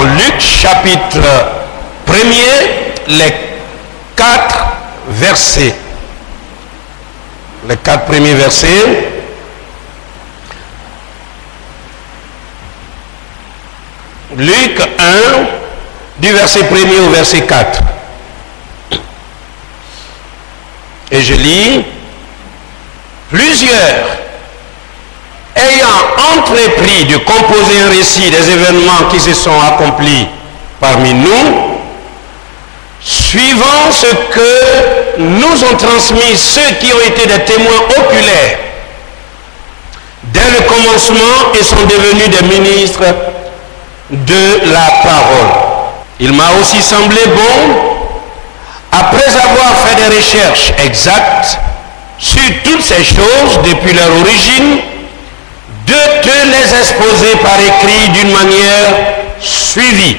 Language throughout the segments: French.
dans Luc chapitre 1er, les 4 versets. Les 4 premiers versets. Luc 1, du verset 1er au verset 4. Et je lis: plusieurs, ayant entrepris de composer un récit des événements qui se sont accomplis parmi nous, suivant ce que nous ont transmis ceux qui ont été des témoins oculaires dès le commencement et sont devenus des ministres de la parole. Il m'a aussi semblé bon, après avoir fait des recherches exactes sur toutes ces choses depuis leur origine, de te les exposer par écrit d'une manière suivie,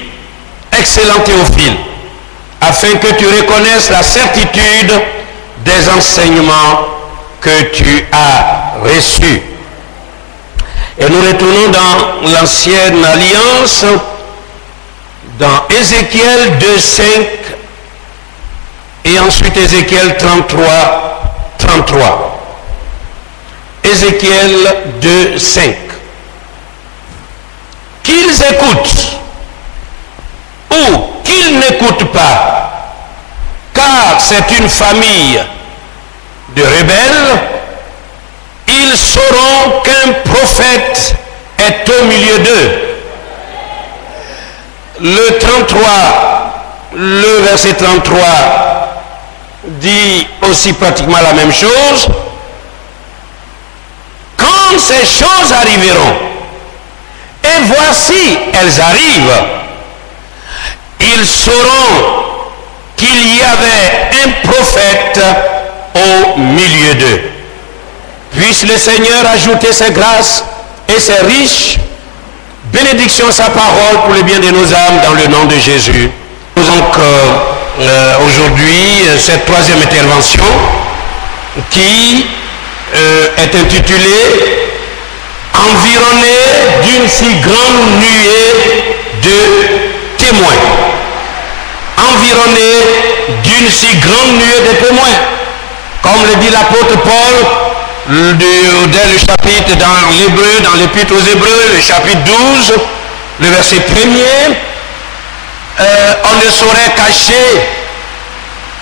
excellent Théophile, afin que tu reconnaisses la certitude des enseignements que tu as reçus. Et nous retournons dans l'ancienne alliance, dans Ézéchiel 2:5 et ensuite Ézéchiel 33. Ézéchiel 2:5. Qu'ils écoutent ou qu'ils n'écoutent pas, car c'est une famille de rebelles, ils sauront qu'un prophète est au milieu d'eux. Le 33, le verset 33 dit aussi pratiquement la même chose. Quand ces choses arriveront, et voici elles arrivent, ils sauront qu'il y avait un prophète au milieu d'eux. Puisse le Seigneur ajouter ses grâces et ses riches bénédictions à sa parole pour le bien de nos âmes dans le nom de Jésus. Donc aujourd'hui cette troisième intervention qui est intitulée environné d'une si grande nuée de témoins. Environné d'une si grande nuée de témoins. Comme le dit l'apôtre Paul, dès le chapitre dans l'Hébreu, dans l'Épître aux Hébreux, le chapitre 12, le verset 1er, on ne saurait cacher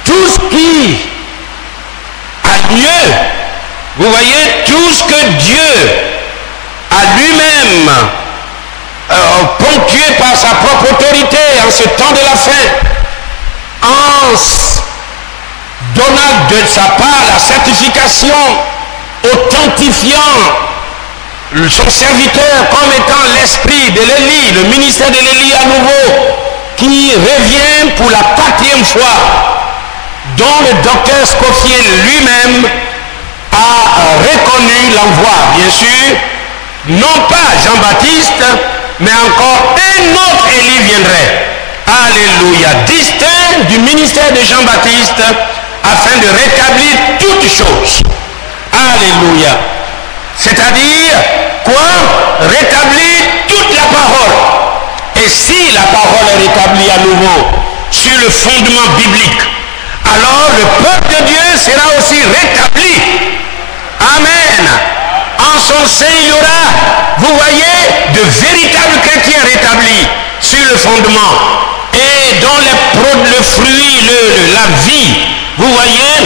tout ce qui a lieu. Vous voyez, tout ce que Dieu a lui-même ponctué par sa propre autorité en ce temps de la fin, en donnant de sa part la certification, authentifiant son serviteur comme étant l'esprit de l'Élie, le ministère de l'Élie à nouveau, qui revient pour la 4e fois, dont le docteur Scofield lui-même a reconnu l'envoi, bien sûr, non pas Jean-Baptiste, mais encore un autre Élie viendrait. Alléluia, distinct du ministère de Jean-Baptiste, afin de rétablir toutes choses. Alléluia. C'est-à-dire, quoi? Rétablir toute la parole. Et si la parole est rétablie à nouveau sur le fondement biblique, alors le peuple de Dieu sera aussi rétabli. Amen. En son sein, il y aura, vous voyez, de véritables chrétiens rétablis sur le fondement et dont le fruit, la vie, vous voyez,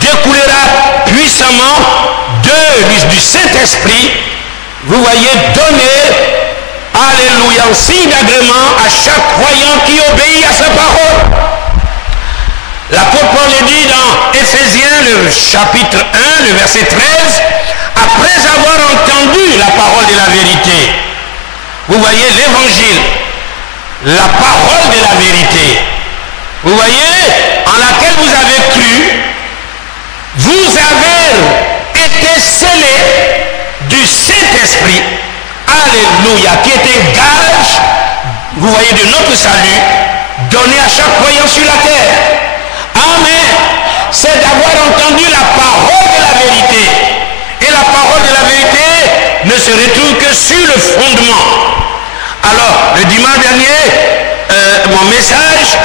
découlera puissamment du Saint-Esprit, vous voyez, donné, alléluia, en signe d'agrément à chaque croyant qui obéit à sa parole. L'apôtre Paul le dit dans Éphésiens, le chapitre 1, le verset 13, après avoir entendu la parole de la vérité, vous voyez l'évangile, la parole de la vérité, vous voyez, en laquelle vous avez cru, vous avez été scellés du Saint-Esprit, alléluia, qui est un gage, vous voyez, de notre salut, donné à chaque croyant sur la terre. Amen. C'est d'avoir entendu la parole de la vérité. Et la parole de la vérité ne se retrouve que sur le fondement. Alors, le dimanche dernier, message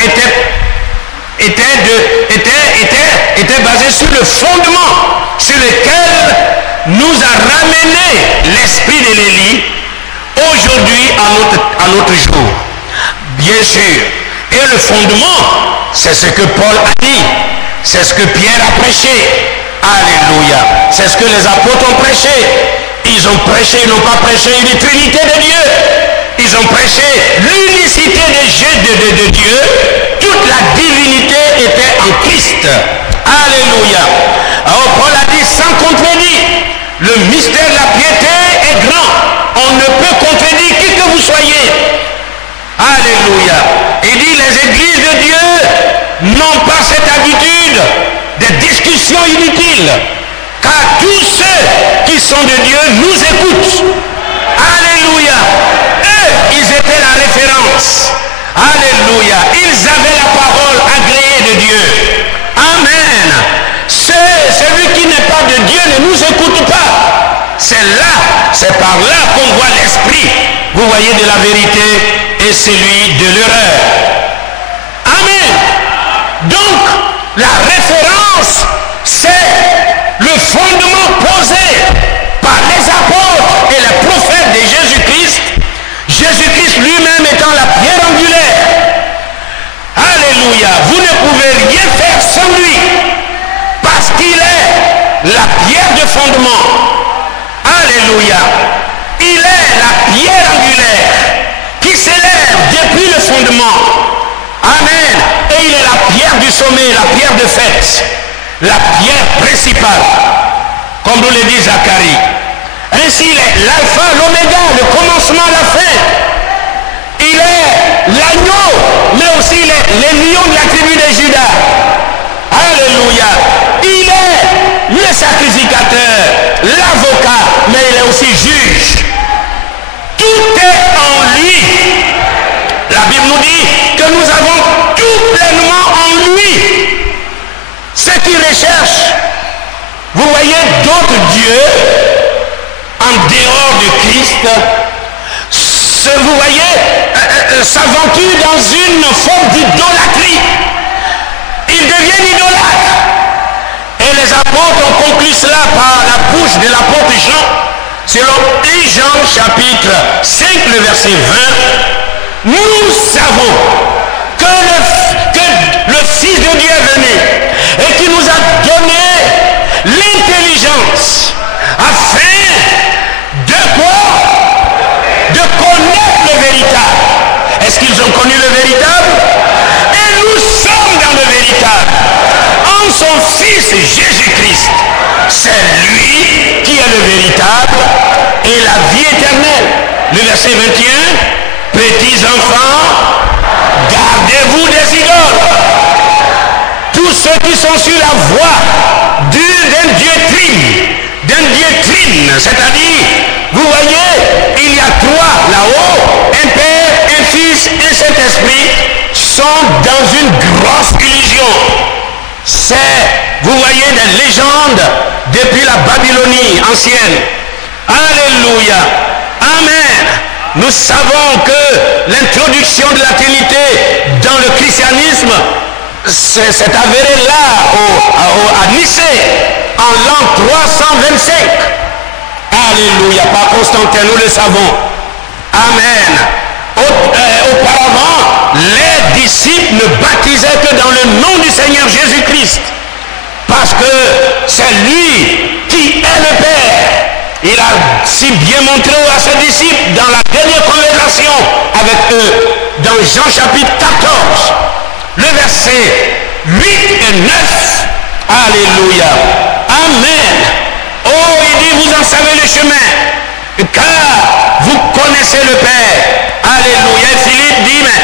était basé sur le fondement sur lequel nous a ramené l'esprit de l'Élie aujourd'hui à notre jour. Bien sûr. Et le fondement, c'est ce que Paul a dit. C'est ce que Pierre a prêché. Alléluia. C'est ce que les apôtres ont prêché. Ils ont prêché, ils n'ont pas prêché une trinité de Dieu. Ils ont prêché l'unicité de Dieu. Toute la divinité était en Christ. Alléluia. Alors Paul a dit sans contredit, le mystère de la piété est grand. On ne peut contredire qui que vous soyez. Alléluia. Il dit les églises de Dieu n'ont pas cette habitude de discussions inutiles. Car tous ceux qui sont de Dieu nous écoutent. Alléluia. Eux, ils étaient la référence. Alléluia. Ils avaient la parole agréée de Dieu. Amen. Celui qui n'est pas de Dieu ne nous écoute pas. C'est par là qu'on voit l'esprit, vous voyez, de la vérité et celui de l'erreur. Amen. Donc, la référence, c'est le fondement posé par les apôtres et les prophètes de Jésus-Christ. Jésus-Christ lui-même étant la pierre angulaire. Alléluia. Vous ne pouvez rien faire sans lui. Parce qu'il est la pierre de fondement. Alléluia. Il est la pierre angulaire qui s'élève depuis le fondement. Amen. Et il est la pierre du sommet, la pierre de fête, la pierre principale, comme nous le dit Zacharie. Ainsi, il est l'alpha, l'oméga, le commencement, la fin. Il est l'agneau, mais aussi il est le lion de la tribu de Juda. Alléluia. Il est le sacrificateur, l'avocat, mais il est aussi juge. Tout est en lui. La Bible nous dit que nous avons tout pleinement en lui. Ceux qui recherchent, vous voyez, d'autres dieux en dehors de Christ, vous voyez, s'aventurent dans une forme d'idolâtrie. Ils deviennent idolâtres. Et les apôtres ont conclu cela par la bouche de l'apôtre Jean, selon 1 Jean chapitre 5, le verset 20. Nous savons que le Fils de Dieu est venu et qui nous a donné l'intelligence afin de quoi? De connaître le véritable. Est-ce qu'ils ont connu le véritable? Et nous sommes dans le véritable. En son Fils Jésus-Christ. C'est lui qui est le véritable et la vie éternelle. Le verset 21. Petits enfants, gardez-vous des idoles. Tous ceux qui sont sur la voie d'un Dieu trine, c'est-à-dire, vous voyez, il y a trois là-haut, un Père, un Fils, un Saint-Esprit, sont dans une grosse illusion. C'est, vous voyez, des légendes depuis la Babylonie ancienne. Alléluia. Amen. Nous savons que l'introduction de la Trinité dans le christianisme s'est avérée là, à Nicée, en l'an 325. Alléluia, par Constantin, nous le savons. Amen. Auparavant, les disciples ne baptisaient que dans le nom du Seigneur Jésus-Christ. Parce que c'est lui qui est le Père. Il a si bien montré à ses disciples dans la dernière conversation avec eux, dans Jean chapitre 14, le verset 8 et 9. Alléluia. Amen. Oh, il dit, vous en savez le chemin, car vous connaissez le Père. Alléluia. Et Philippe dit, mais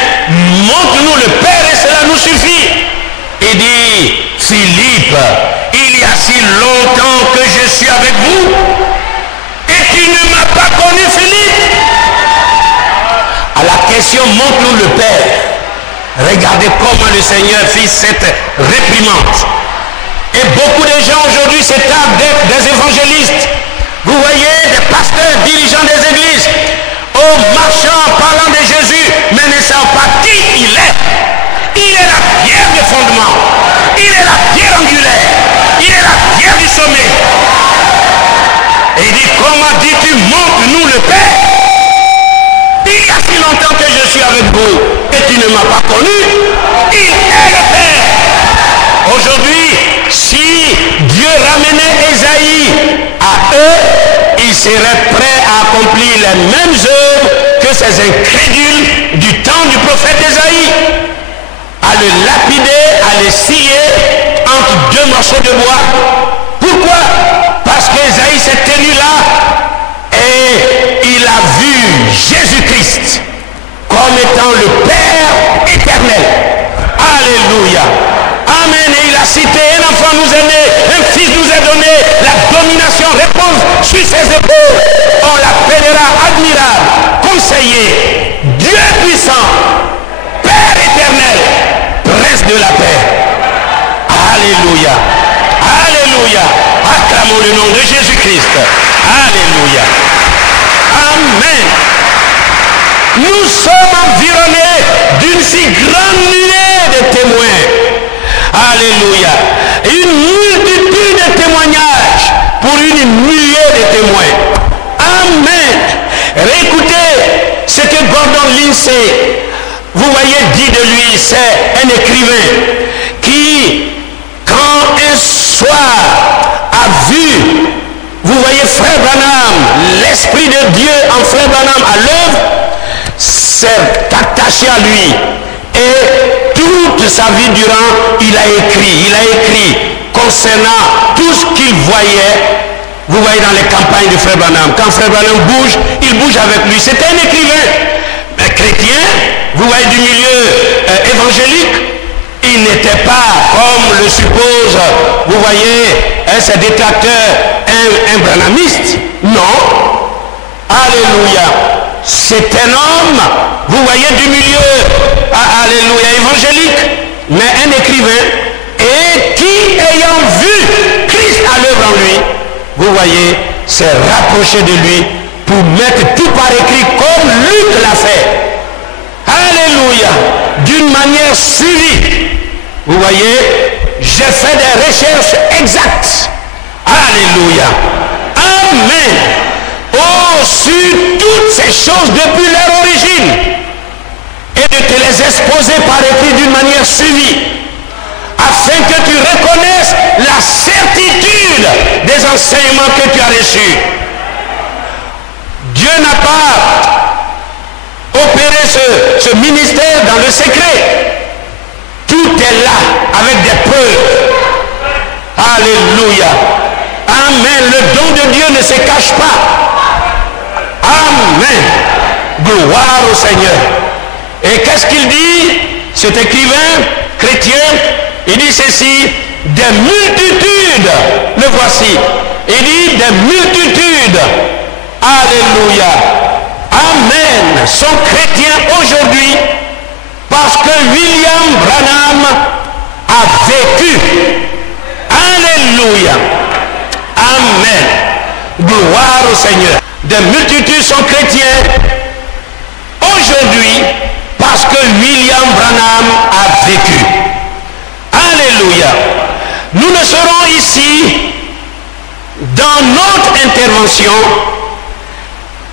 montre-nous le Père et cela nous suffit. Il dit, Philippe, il y a si longtemps que je suis avec vous, et tu ne m'as pas connu, Philippe. À la question, montre-nous le Père. Regardez comment le Seigneur fit cette réprimande. Et beaucoup de gens aujourd'hui se tapent d'être des évangélistes. Vous voyez, des pasteurs, dirigeants des églises, marchant, parlant de Jésus, mais ne savent pas qui il est. fondement. Il est la pierre angulaire. Il est la pierre du sommet. Et il dit, comment dis-tu, montre-nous le Père? Il y a si longtemps que je suis avec vous et tu ne m'as pas connu. Il est le Père. Aujourd'hui, si Dieu ramenait Ésaïe à eux, il serait prêt à accomplir les mêmes œuvres que ces incrédules du temps du prophète Ésaïe. À le lapider, à le scier entre deux morceaux de bois. Pourquoi? Parce qu'Ésaïe s'est tenu là et il a vu Jésus-Christ comme étant le Père éternel. Alléluia. Amen. Et il a cité, un enfant nous est né, un fils nous est donné, la domination repose sur ses épaules. On l'appellera admirable, conseiller, Dieu puissant, Père éternel, prince de la paix. Alléluia. Alléluia. Acclamons le nom de Jésus-Christ. Alléluia. Amen. Nous sommes environnés d'une si grande nuée de témoins. Alléluia. Une multitude de témoignages pour une nuée de témoins. Amen. Réécoutez ce que Gordon Lindsay, vous voyez, dit de lui. C'est un écrivain qui, quand un soir a vu, vous voyez, Frère Branham, l'Esprit de Dieu en Frère Branham à l'œuvre, s'est attaché à lui. Et toute sa vie durant, il a écrit concernant tout ce qu'il voyait. Vous voyez dans les campagnes de Frère Branham, quand Frère Branham bouge, il bouge avec lui. C'était un écrivain, un chrétien, vous voyez, du milieu évangélique. Il n'était pas, comme le suppose, vous voyez, ses détracteurs, un branhamiste. Non. Alléluia. C'est un homme, vous voyez, du milieu, alléluia, évangélique, mais un écrivain, et qui, ayant vu Christ à l'œuvre en lui, vous voyez, s'est rapproché de lui pour mettre tout par écrit comme Luc l'a fait. Alléluia. D'une manière suivie. Vous voyez, j'ai fait des recherches exactes. Alléluia. Amen. Oh, sur toutes ces choses depuis leur origine. Et de te les exposer par écrit d'une manière suivie. Afin que tu reconnaisses la certitude des enseignements que tu as reçus. Dieu n'a pas opéré ce ministère dans le secret. Tout est là avec des preuves. Alléluia. Amen. Le don de Dieu ne se cache pas. Amen. Gloire au Seigneur. Et qu'est-ce qu'il dit, cet écrivain chrétien? Il dit ceci, des multitudes, le voici. Il dit des multitudes. Alléluia. Amen. Sont chrétiens aujourd'hui parce que William Branham a vécu. Alléluia. Amen. Gloire au Seigneur. Des multitudes sont chrétiens aujourd'hui parce que William Branham a vécu. Alléluia. Nous ne serons ici dans notre intervention,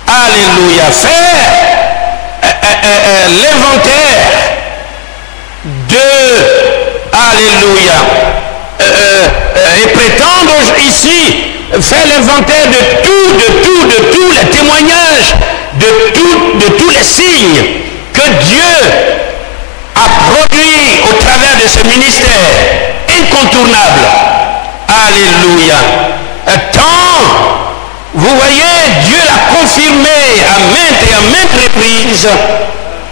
alléluia, faire l'inventaire de, alléluia, et prétendre ici faire l'inventaire de tous les témoignages, de tous les signes que Dieu a produits au travers de ce ministère incontournable. Alléluia. Tant, vous voyez, Dieu l'a confirmé à maintes reprises,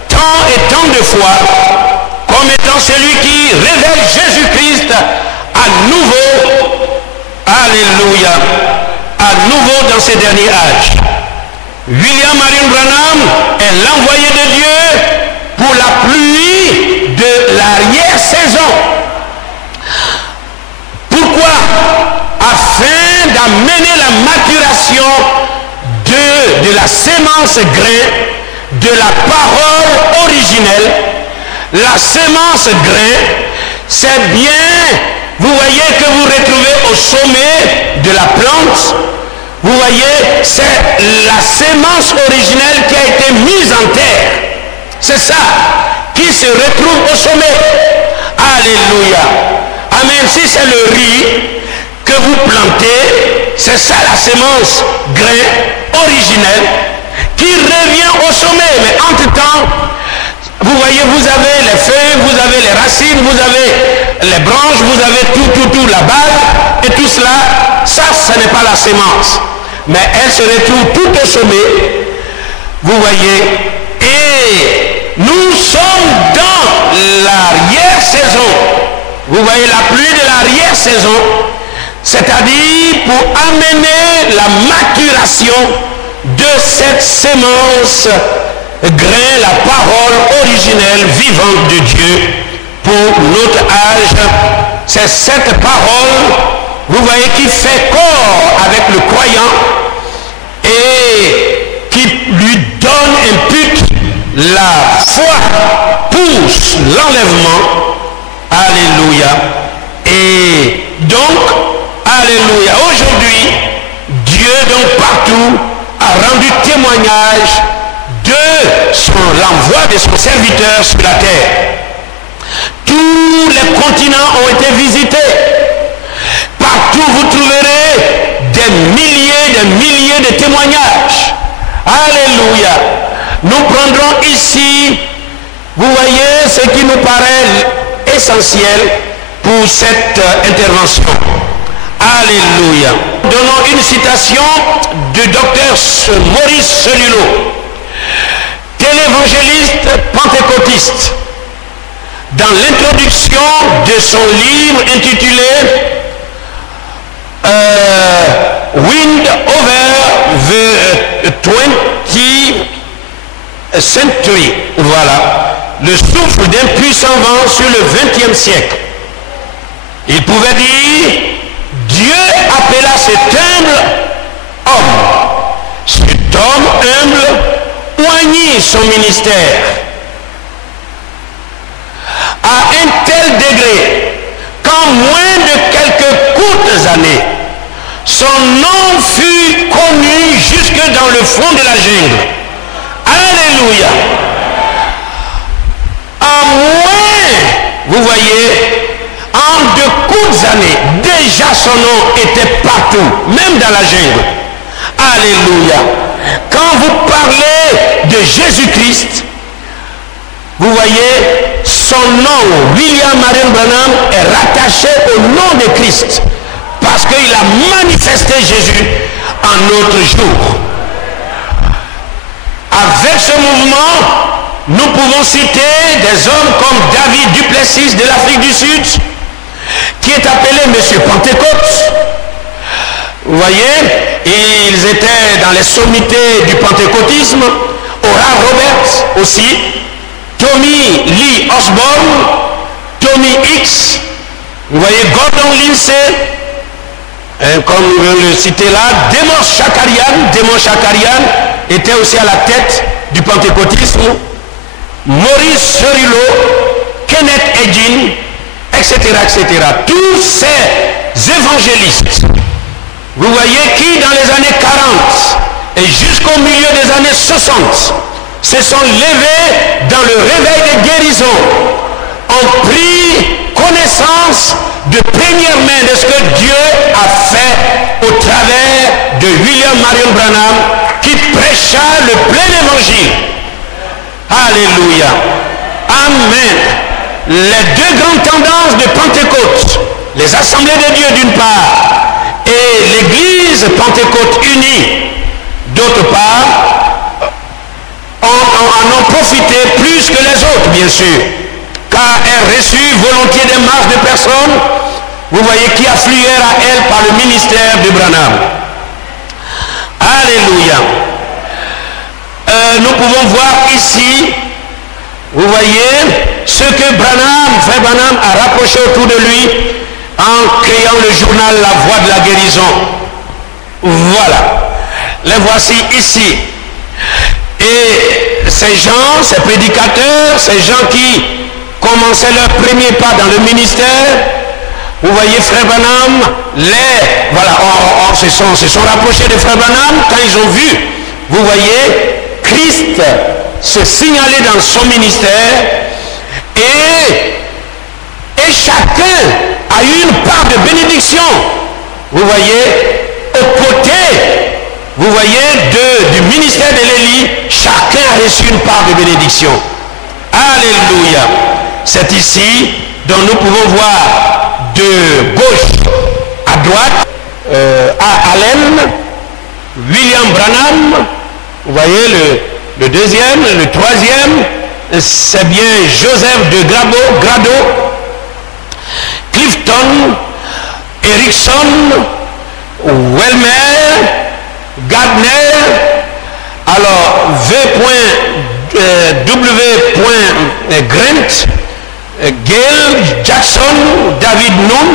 tant et tant de fois, comme étant celui qui révèle Jésus-Christ à nouveau. Alléluia. À nouveau dans ces derniers âges. William Marion Branham est l'envoyé de Dieu pour la pluie de l'arrière-saison. Pourquoi? Afin d'amener la maturation de la sémence grain, de la parole originelle. La sémence grain, c'est bien, vous voyez, que vous retrouvez au sommet de la plante. Vous voyez, c'est la sémence originelle qui a été mise en terre. C'est ça qui se retrouve au sommet. Alléluia. Amen. Si c'est le riz que vous plantez, c'est ça la sémence grain originelle qui revient au sommet. Mais entre-temps, vous voyez, vous avez les feuilles, vous avez les racines, vous avez les branches, vous avez tout, la base, et tout cela, ça, ce n'est pas la sémence. Mais elle se retrouve tout au sommet, vous voyez, et nous sommes dans l'arrière-saison. Vous voyez, la pluie de l'arrière-saison, c'est-à-dire pour amener la maturation de cette sémence grain, la parole originelle vivante de Dieu pour notre âge. C'est cette parole, vous voyez, qui fait corps avec le croyant et qui lui donne, impute la foi, pousse l'enlèvement. Alléluia. Et donc, alléluia, aujourd'hui, Dieu donc partout a rendu témoignage de l'envoi de son serviteur sur la terre. Tous les continents ont été visités. Partout vous trouverez des milliers de témoignages. Alléluia. Nous prendrons ici, vous voyez, ce qui nous paraît essentiel pour cette intervention. Alléluia. Donnons une citation du docteur Maurice Cellulo, télévangéliste pentecôtiste, dans l'introduction de son livre intitulé Wind Over the 20th Century. Voilà. Le souffle d'un puissant vent sur le 20e siècle. Il pouvait dire, Dieu appela cet humble homme. Cet homme humble oignit son ministère à un tel degré qu'en moins de quelques courtes années, son nom fut connu jusque dans le fond de la jungle. Alléluia. En moins, vous voyez, en de courtes années, déjà son nom était partout, même dans la jungle. Alléluia. Quand vous parlez de Jésus-Christ, vous voyez, son nom, William Marion Branham, est rattaché au nom de Christ, parce qu'il a manifesté Jésus en notre jour. Avec ce mouvement, nous pouvons citer des hommes comme David Duplessis de l'Afrique du Sud, qui est appelé Monsieur Pentecôte. Vous voyez, ils étaient dans les sommités du pentecôtisme. Oral Roberts aussi, Tommy Lee Osborne, Tommy X, vous voyez, Gordon Lindsay, comme je le citer là, Démon Chakarian était aussi à la tête du pentecôtisme, Maurice Cellulo, Kenneth Hagin, etc., etc. Tous ces évangélistes, vous voyez, qui dans les années 40 et jusqu'au milieu des années 60 se sont levés dans le réveil des guérisons, ont pris connaissance de première main de ce que Dieu a fait au travers de William Marion Branham, qui prêcha le plein évangile. Alléluia. Amen. Les deux grandes tendances de Pentecôte, les assemblées de Dieu d'une part, et l'église Pentecôte unie d'autre part, en ont profité plus que les autres, bien sûr, car elles reçurent volontiers des masses de personnes, vous voyez, qui affluèrent à elles par le ministère de Branham. Alléluia. Nous pouvons voir ici, vous voyez, ce que Frère Branham a rapproché autour de lui en créant le journal La Voix de la Guérison. Voilà. Les voici ici. Et ces gens, ces prédicateurs, ces gens qui commençaient leur premier pas dans le ministère. Vous voyez Frère Branham, se sont rapprochés de Frère Branham quand ils ont vu, vous voyez, Christ se signaler dans son ministère et chacun a eu une part de bénédiction. Vous voyez, aux côtés, vous voyez, du ministère de l'Élie, chacun a reçu une part de bénédiction. Alléluia. C'est ici dont nous pouvons voir de gauche à droite Allen, William Branham, vous voyez le deuxième, le troisième, c'est bien Joseph de Grado, Clifton, Erickson, Welmer, Gardner, alors W. Grant, Gail Jackson, David Noon,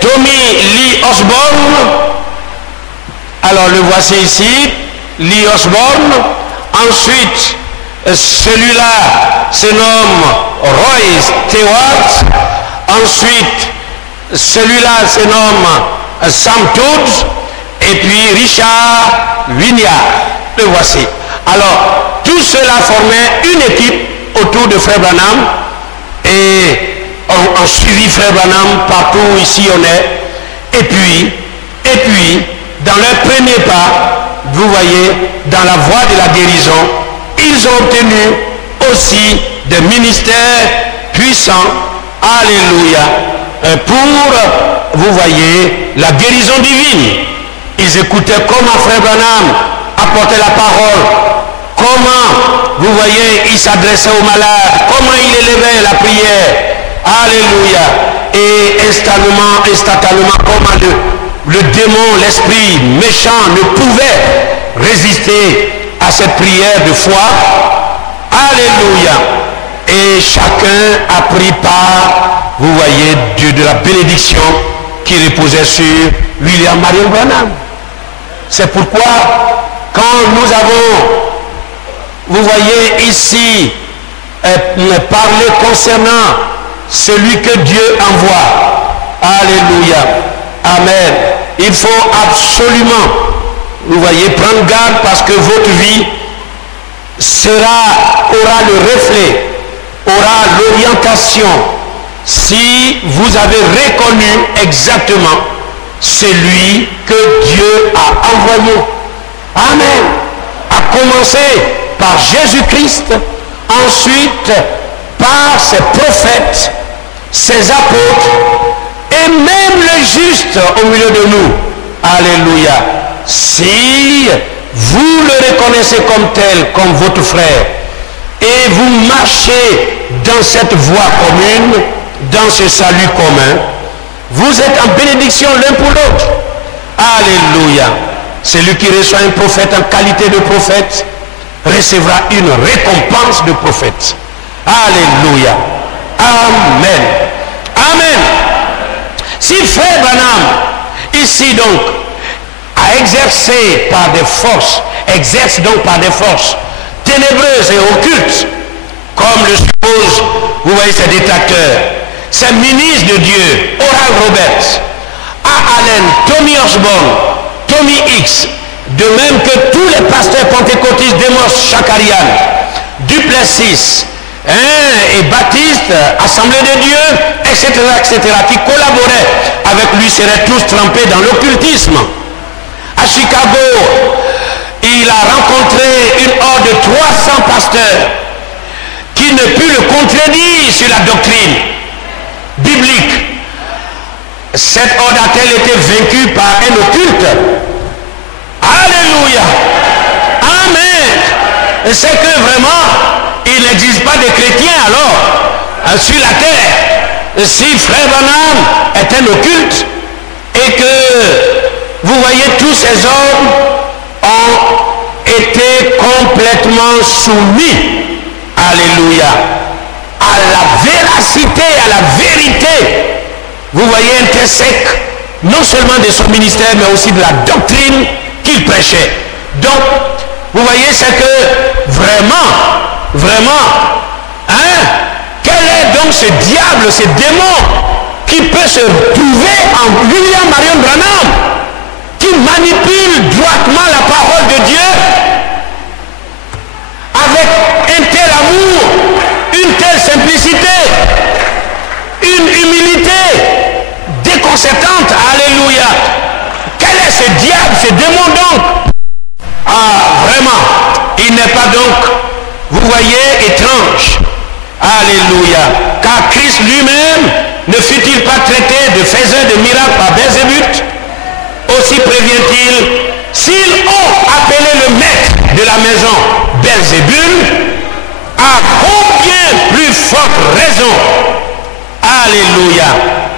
Tommy Lee Osborne, alors le voici ici, Lee Osborne. Ensuite, celui-là se nomme Roy Stewart. Ensuite, celui-là se nomme Sam Todd. Et puis Richard Winyard. Le voici. Alors, tout cela formait une équipe autour de Frère Branham et on suivi Frère Branham partout où ici on est. Et puis, dans leur premier pas, vous voyez, dans la voie de la guérison, ils ont obtenu aussi des ministères puissants. Alléluia. Pour, vous voyez, la guérison divine. Ils écoutaient comment Frère Branham apportait la parole. Comment, vous voyez, il s'adressait aux malades. Comment il élevait la prière. Alléluia. Et instantanément, comment le démon, l'esprit méchant ne pouvait résister à cette prière de foi. Alléluia. Et chacun a pris part, vous voyez, de la bénédiction qui reposait sur William Marion Branham. C'est pourquoi, quand nous avons, vous voyez ici, parlé concernant celui que Dieu envoie. Alléluia. Amen. Il faut absolument, vous voyez, prendre garde parce que votre vie aura le reflet, aura l'orientation si vous avez reconnu exactement celui que Dieu a envoyé. Amen. À commencer par Jésus-Christ, ensuite par ses prophètes, ses apôtres, et même le juste au milieu de nous. Alléluia. Si vous le reconnaissez comme tel, comme votre frère, et vous marchez dans cette voie commune, dans ce salut commun, vous êtes en bénédiction l'un pour l'autre. Alléluia. Celui qui reçoit un prophète en qualité de prophète recevra une récompense de prophète. Alléluia. Amen. Amen. Si Frère Branham, ici donc, a exercé par des forces, exerce donc par des forces ténébreuses et occultes, comme le suppose, vous voyez, ces détracteurs, ces ministres de Dieu, Oral Roberts, A. Allen, Tommy Osborne, Tommy Hicks, de même que tous les pasteurs pentecôtistes, Demos Chakarian, Duplessis, et Baptiste, Assemblée de Dieu, etc., qui collaboraient avec lui, seraient tous trempés dans l'occultisme. À Chicago, il a rencontré une horde de 300 pasteurs qui ne put le contredire sur la doctrine biblique. Cette horde a-t-elle été vaincue par un occulte? Alléluia. Amen. C'est que vraiment, il n'existe pas de chrétiens alors sur la terre. Si Frère Branham est un occulte et que vous voyez tous ces hommes ont été complètement soumis, alléluia, à la véracité, à la vérité, vous voyez, intrinsèque non seulement de son ministère mais aussi de la doctrine qu'il prêchait. Donc, vous voyez, c'est que vraiment, hein, quel est donc ce diable, ce démon qui peut se trouver en William Marion Branham, qui manipule droitement la parole de Dieu avec un tel amour, une telle simplicité, une humilité déconcertante. Alléluia. Quel est ce diable, ce démon donc? Ah, vraiment, il n'est pas donc, vous voyez, étrange. Alléluia. Car Christ lui-même ne fut-il pas traité de faiseur de miracles par Belzébuth? Aussi prévient-il, s'ils ont appelé le maître de la maison Belzébul, à combien plus forte raison, alléluia,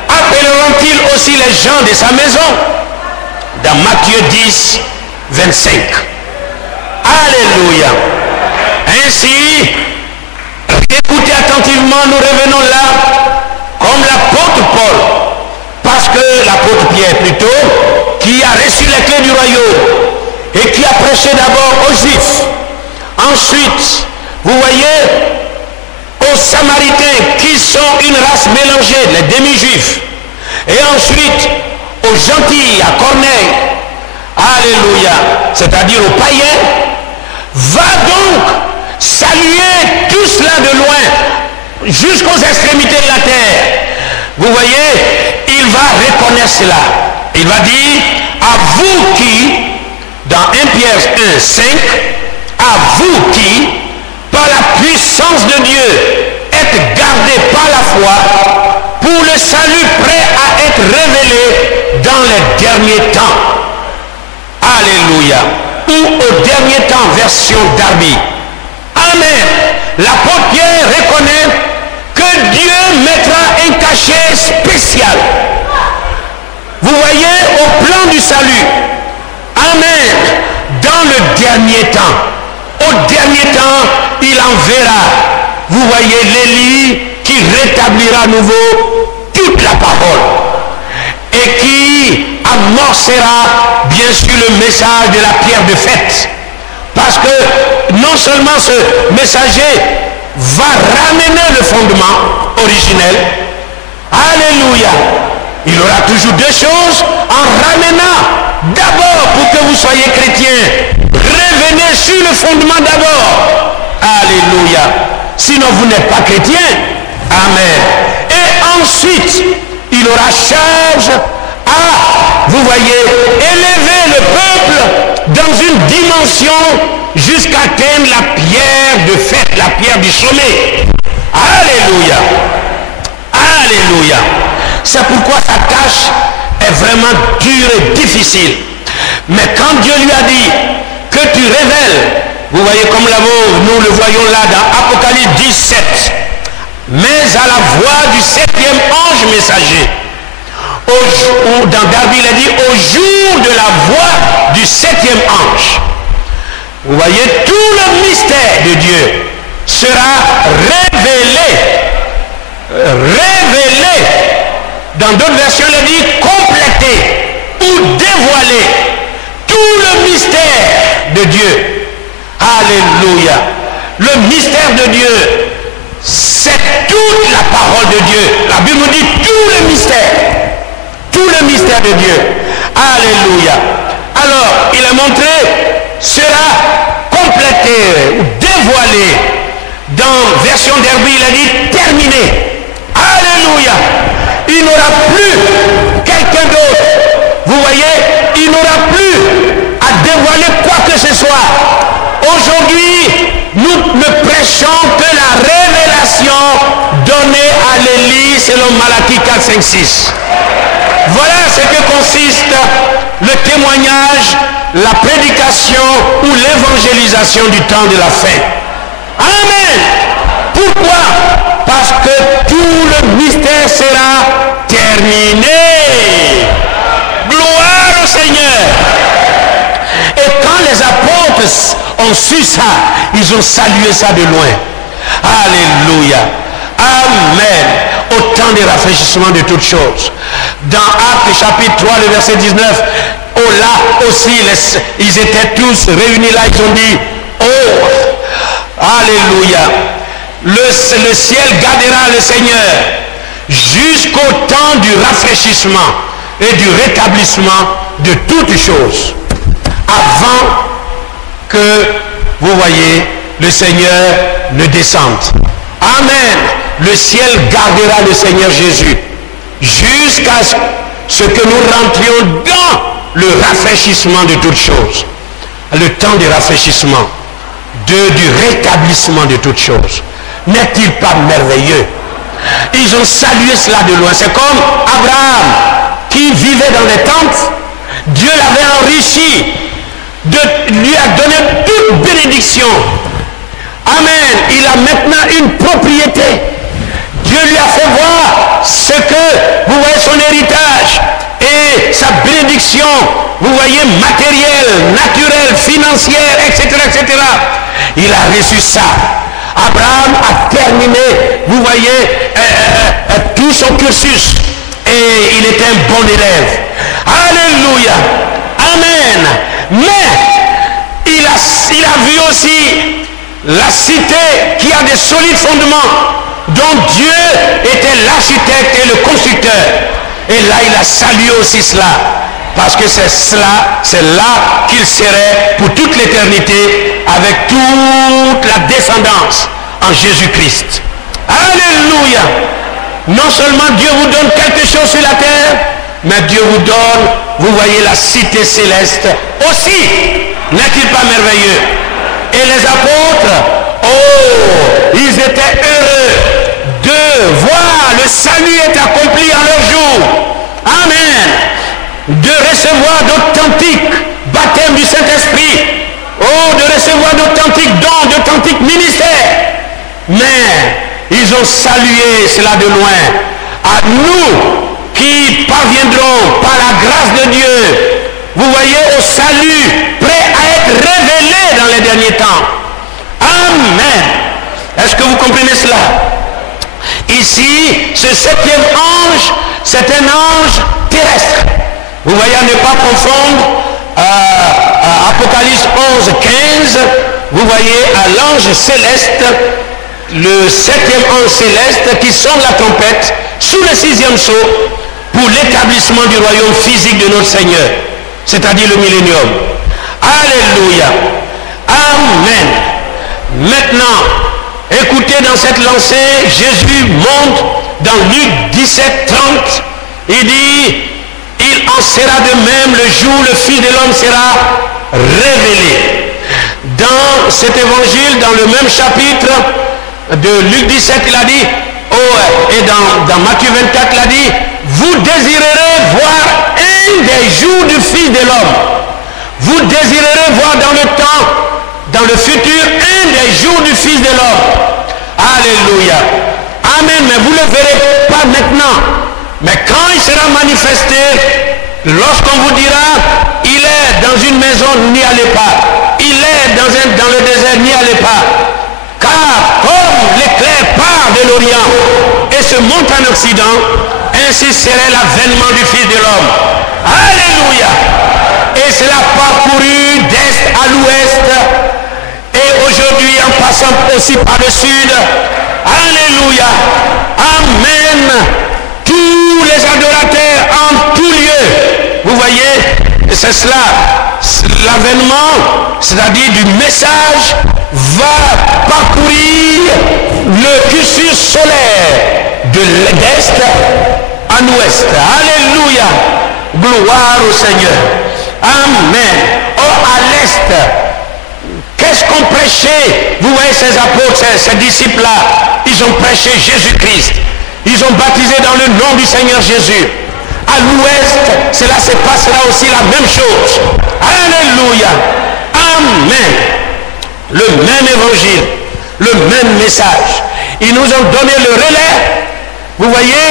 appelleront-ils aussi les gens de sa maison? Dans Matthieu 10, 25. Alléluia. Ainsi, écoutez attentivement, nous revenons là, comme l'apôtre Paul, parce que l'apôtre Pierre plutôt, qui a reçu les clés du royaume et qui a prêché d'abord aux Juifs, ensuite, vous voyez, aux Samaritains qui sont une race mélangée, les demi-juifs, et ensuite aux gentils, à Corneille, alléluia, c'est-à-dire aux païens, va donc saluer tout cela de loin jusqu'aux extrémités de la terre. Vous voyez, il va reconnaître cela. Il va dire, à vous qui, dans 1 Pierre 1, 5, à vous qui, par la puissance de Dieu, êtes gardés par la foi pour le salut prêt à être révélé dans les derniers temps. Alléluia. Ou au dernier temps, version Darby. Amen. L'apôtre Pierre reconnaît que Dieu mettra un cachet spécial. Vous voyez, au plan du salut. Amen. Dans le dernier temps. Au dernier temps, il enverra, vous voyez, l'Élie qui rétablira à nouveau toute la parole et qui amorcera bien sûr le message de la pierre de fête. Parce que non seulement ce messager va ramener le fondement originel, alléluia, il aura toujours deux choses en ramenant d'abord pour que vous soyez chrétiens, revenez sur le fondement d'abord, alléluia, sinon vous n'êtes pas chrétien, amen. Et ensuite il aura charge à, vous voyez, élever le peuple dans une dimension jusqu'à atteindre la pierre de fête, la pierre du sommet. Alléluia. Alléluia. C'est pourquoi sa tâche est vraiment dure et difficile. Mais quand Dieu lui a dit que tu révèles, vous voyez comme nous le voyons là dans Apocalypse 17, mais à la voix du 7e ange messager, dans Darby il a dit au jour de la voix du 7e ange, vous voyez, tout le mystère de Dieu sera révélé. Dans d'autres versions il a dit complété ou dévoilé. Tout le mystère de Dieu. Alléluia. Le mystère de Dieu, c'est toute la parole de Dieu. La Bible nous dit tout le mystère. Tout le mystère de Dieu. Alléluia. Alors, il a montré, sera complété ou dévoilé. Dans version Derby, il a dit terminé. Alléluia. Il n'aura plus quelqu'un d'autre. Vous voyez, il n'aura plus à dévoiler quoi que ce soit. Aujourd'hui, nous ne prêchons que la révélation donnée à l'Élie selon Malachie 4, 5, 6. Voilà ce que consiste le témoignage, la prédication ou l'évangélisation du temps de la fin. Amen. Pourquoi? Parce que tout le mystère sera terminé. Gloire au Seigneur. Et quand les apôtres ont su ça, ils ont salué ça de loin. Alléluia. Amen. Au temps des rafraîchissements de toutes choses. Dans Actes chapitre 3, le verset 19, oh là aussi, ils étaient tous réunis là, ils ont dit, oh, alléluia, le ciel gardera le Seigneur jusqu'au temps du rafraîchissement et du rétablissement de toutes choses, avant que, vous voyez, le Seigneur ne descende. Amen. Le ciel gardera le Seigneur Jésus jusqu'à ce que nous rentrions dans le rafraîchissement de toutes choses. Le temps du rafraîchissement, du rétablissement de toutes choses. N'est-il pas merveilleux? Ils ont salué cela de loin. C'est comme Abraham qui vivait dans les tentes. Dieu l'avait enrichi, lui a donné toute bénédiction. Amen. Il a maintenant une propriété. Dieu lui a fait voir ce que, vous voyez, son héritage et sa bénédiction, vous voyez, matérielle, naturelle, financière, etc., etc. Il a reçu ça. Abraham a terminé, vous voyez, tout son cursus et il était un bon élève. Alléluia. Amen. Mais il a vu aussi la cité qui a des solides fondements, dont Dieu était l'architecte et le constructeur. Et là, il a salué aussi cela, parce que c'est là qu'il serait pour toute l'éternité, avec toute la descendance en Jésus-Christ. Alléluia. Non seulement Dieu vous donne quelque chose sur la terre, mais Dieu vous donne, vous voyez, la cité céleste aussi. N'est-il pas merveilleux? Et les apôtres, oh, ils étaient heureux de voir le salut est accompli en leur jour. Amen. De recevoir d'authentiques baptêmes du Saint-Esprit. Oh, de recevoir d'authentiques dons, d'authentiques ministères. Mais ils ont salué cela de loin. À nous qui parviendrons par la grâce de Dieu, vous voyez, au salut, prêt à être révélé dans les derniers temps. Amen. Est-ce que vous comprenez cela? Ici, ce septième ange, c'est un ange terrestre. Vous voyez, à ne pas confondre Apocalypse 11, 15, vous voyez, à l'ange céleste, le septième ange céleste qui sonne la trompette sous le sixième sceau pour l'établissement du royaume physique de notre Seigneur, c'est-à-dire le millénium. Alléluia. Amen. Maintenant, écoutez, dans cette lancée, Jésus monte dans Luc 17, 30. Il dit, il en sera de même le jour où le Fils de l'homme sera révélé. Dans cet évangile, dans le même chapitre de Luc 17, il a dit, oh, et dans Matthieu 24, il a dit, vous désirerez voir un des jours du Fils de l'homme. Vous désirerez voir dans le temps, dans le futur, un des jours du Fils de l'homme. Alléluia. Amen. Mais vous ne le verrez pas maintenant. Mais quand il sera manifesté, lorsqu'on vous dira, il est dans une maison, n'y allez pas. Il est dans le désert, n'y allez pas. Car comme l'éclair part de l'Orient et se monte en Occident, ainsi serait l'avènement du Fils de l'homme. Alléluia. Et cela parcouru d'est à l'ouest. Et aujourd'hui, en passant aussi par le sud. Alléluia. Amen. Tous les adorateurs en tout lieu. Vous voyez, c'est cela. L'avènement, c'est-à-dire du message, va parcourir le cursus solaire de l'est en ouest. Alléluia. Gloire au Seigneur. Amen. Or, à l'est, qu'est-ce qu'on prêchait? Vous voyez ces apôtres, ces disciples-là, ils ont prêché Jésus-Christ. Ils ont baptisé dans le nom du Seigneur Jésus. À l'ouest, cela se passera aussi la même chose. Alléluia. Amen. Le même évangile, le même message. Ils nous ont donné le relais. Vous voyez,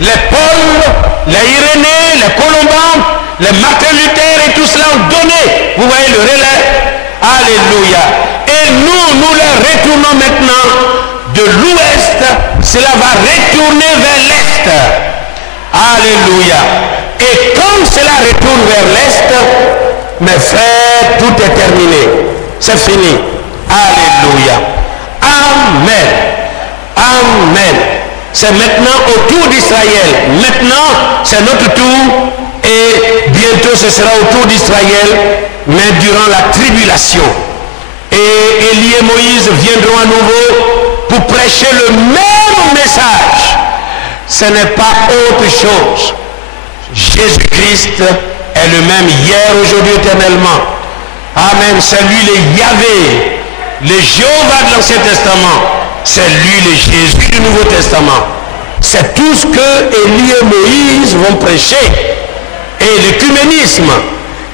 les Paul, les Irénée, les Colombins, les Martin Luther et tout cela ont donné, vous voyez, le relais. Alléluia. Et nous les retournons maintenant de l'ouest, cela va retourner vers l'est. Alléluia. Et quand cela retourne vers l'Est, mes frères, tout est terminé. C'est fini. Alléluia. Amen. Amen. C'est maintenant au tour d'Israël. Maintenant, c'est notre tour. Et bientôt, ce sera au tour d'Israël, mais durant la tribulation. Et Élie et Moïse viendront à nouveau pour prêcher le même message. Ce n'est pas autre chose. Jésus-Christ est le même hier, aujourd'hui, éternellement. Amen. C'est lui le Yahvé, le Jéhovah de l'Ancien Testament. C'est lui le Jésus du Nouveau Testament. C'est tout ce que Élie et Moïse vont prêcher. Et l'écuménisme.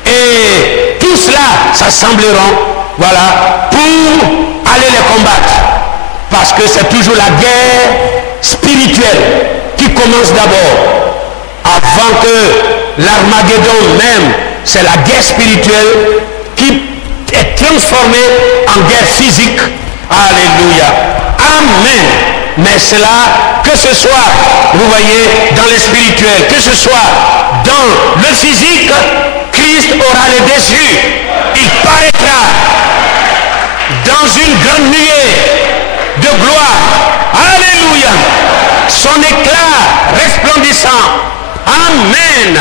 Et tout cela s'assembleront, voilà, pour aller les combattre. Parce que c'est toujours la guerre spirituelle qui commence d'abord. Avant que l'Armageddon même, c'est la guerre spirituelle qui est transformée en guerre physique. Alléluia. Amen. Mais cela, que ce soit, vous voyez, dans le spirituel, que ce soit dans le physique, Christ aura le dessus. Il paraîtra dans une grande nuée de gloire. Alléluia. Son éclat resplendissant. Amen.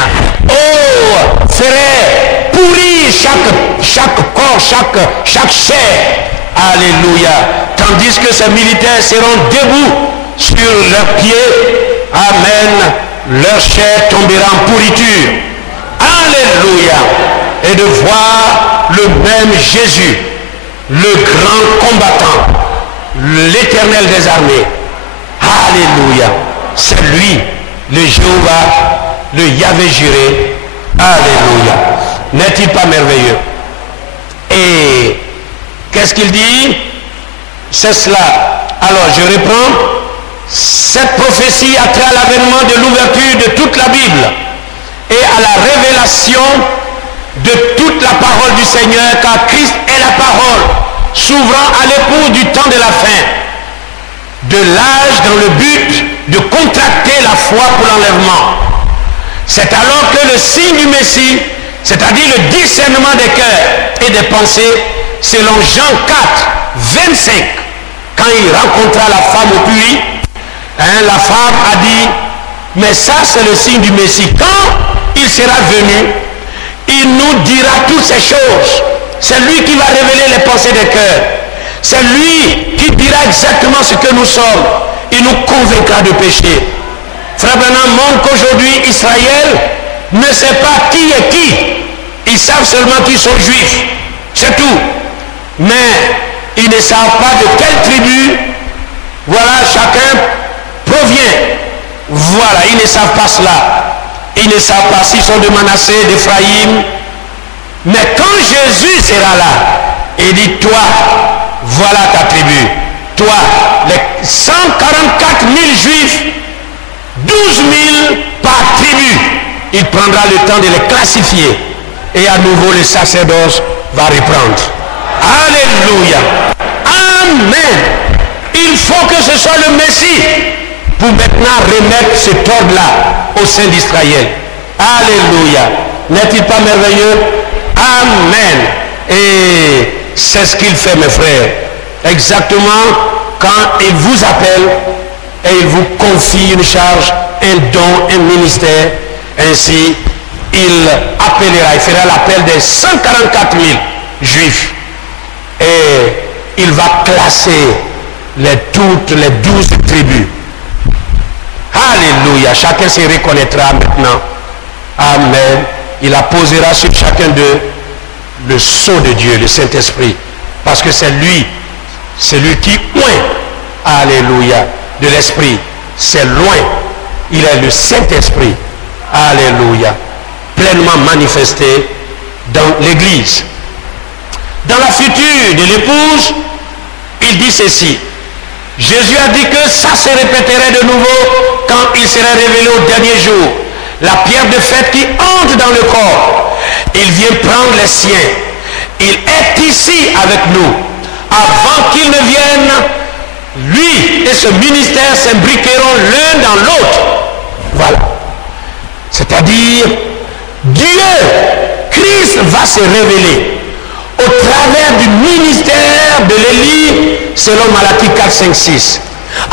Oh, ferait pourrir chaque corps, chaque chair. Alléluia. Tandis que ces militaires seront debout sur leurs pieds. Amen. Leur chair tombera en pourriture. Alléluia. Et de voir le même Jésus, le grand combattant, l'Éternel des armées. Alléluia. C'est lui, le Jéhovah, le Yahvé juré. Alléluia. N'est-il pas merveilleux? Et qu'est-ce qu'il dit? C'est cela. Alors je reprends. Cette prophétie a trait à l'avènement de l'ouverture de toute la Bible et à la révélation de toute la parole du Seigneur, car Christ est la parole, s'ouvrant à l'époux du temps de la fin, de l'âge dans le but de contracter la foi pour l'enlèvement. C'est alors que le signe du Messie, c'est-à-dire le discernement des cœurs et des pensées, selon Jean 4, 25, quand il rencontra la femme au puits, la femme a dit, mais ça c'est le signe du Messie. Quand il sera venu, il nous dira toutes ces choses. C'est lui qui va révéler les pensées des cœurs. C'est lui qui dira exactement ce que nous sommes. Il nous convaincra de péché. Frère Branham montre qu'aujourd'hui Israël ne sait pas qui est qui. Ils savent seulement qu'ils sont juifs. C'est tout. Mais ils ne savent pas de quelle tribu, voilà, chacun provient. Voilà, ils ne savent pas cela. Ils ne savent pas s'ils sont de Manassé, d'Éphraïm. Mais quand Jésus sera là, il dit, toi, voilà ta tribu. Toi, les 144 000 juifs, 12 000 par tribu. Il prendra le temps de les classifier. Et à nouveau, le sacerdoce va reprendre. Alléluia. Amen. Il faut que ce soit le Messie pour maintenant remettre cet ordre-là au sein d'Israël. Alléluia. N'est-il pas merveilleux? Amen. Et c'est ce qu'il fait, mes frères. Exactement quand il vous appelle et il vous confie une charge, un don, un ministère, ainsi il appellera, il fera l'appel des 144 000 juifs et il va classer toutes les 12 tribus. Alléluia. Chacun se reconnaîtra maintenant. Amen. Il apposera sur chacun d'eux le sceau de Dieu, le Saint-Esprit. Parce que c'est lui qui oint, alléluia, de l'Esprit. C'est loin. Il est le Saint-Esprit. Alléluia. Pleinement manifesté dans l'Église. Dans la future de l'épouse, il dit ceci. Jésus a dit que ça se répéterait de nouveau quand il serait révélé au dernier jour. La pierre de fête qui entre dans le corps. Il vient prendre les siens. Il est ici avec nous. Avant qu'il ne vienne, lui et ce ministère s'imbriqueront l'un dans l'autre. Voilà. C'est C'est-à-dire, Dieu, Christ va se révéler au travers du ministère de l'Élie selon Malachie 4, 5, 6.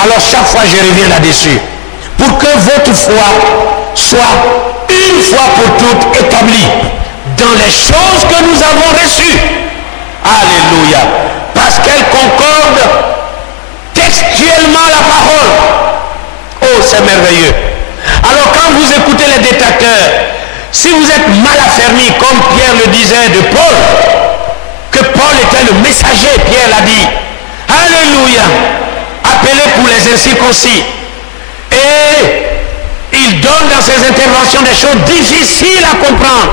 Alors chaque fois je reviens là-dessus. Pour que votre foi soit une fois pour toutes établie dans les choses que nous avons reçues. Alléluia. Parce qu'elle concorde textuellement la parole. Oh, c'est merveilleux. Alors quand vous écoutez les détracteurs, si vous êtes mal affermis, comme Pierre le disait de Paul, que Paul était le messager, Pierre l'a dit. Alléluia. Appelé pour les incirconcis. Et il donne dans ses interventions des choses difficiles à comprendre,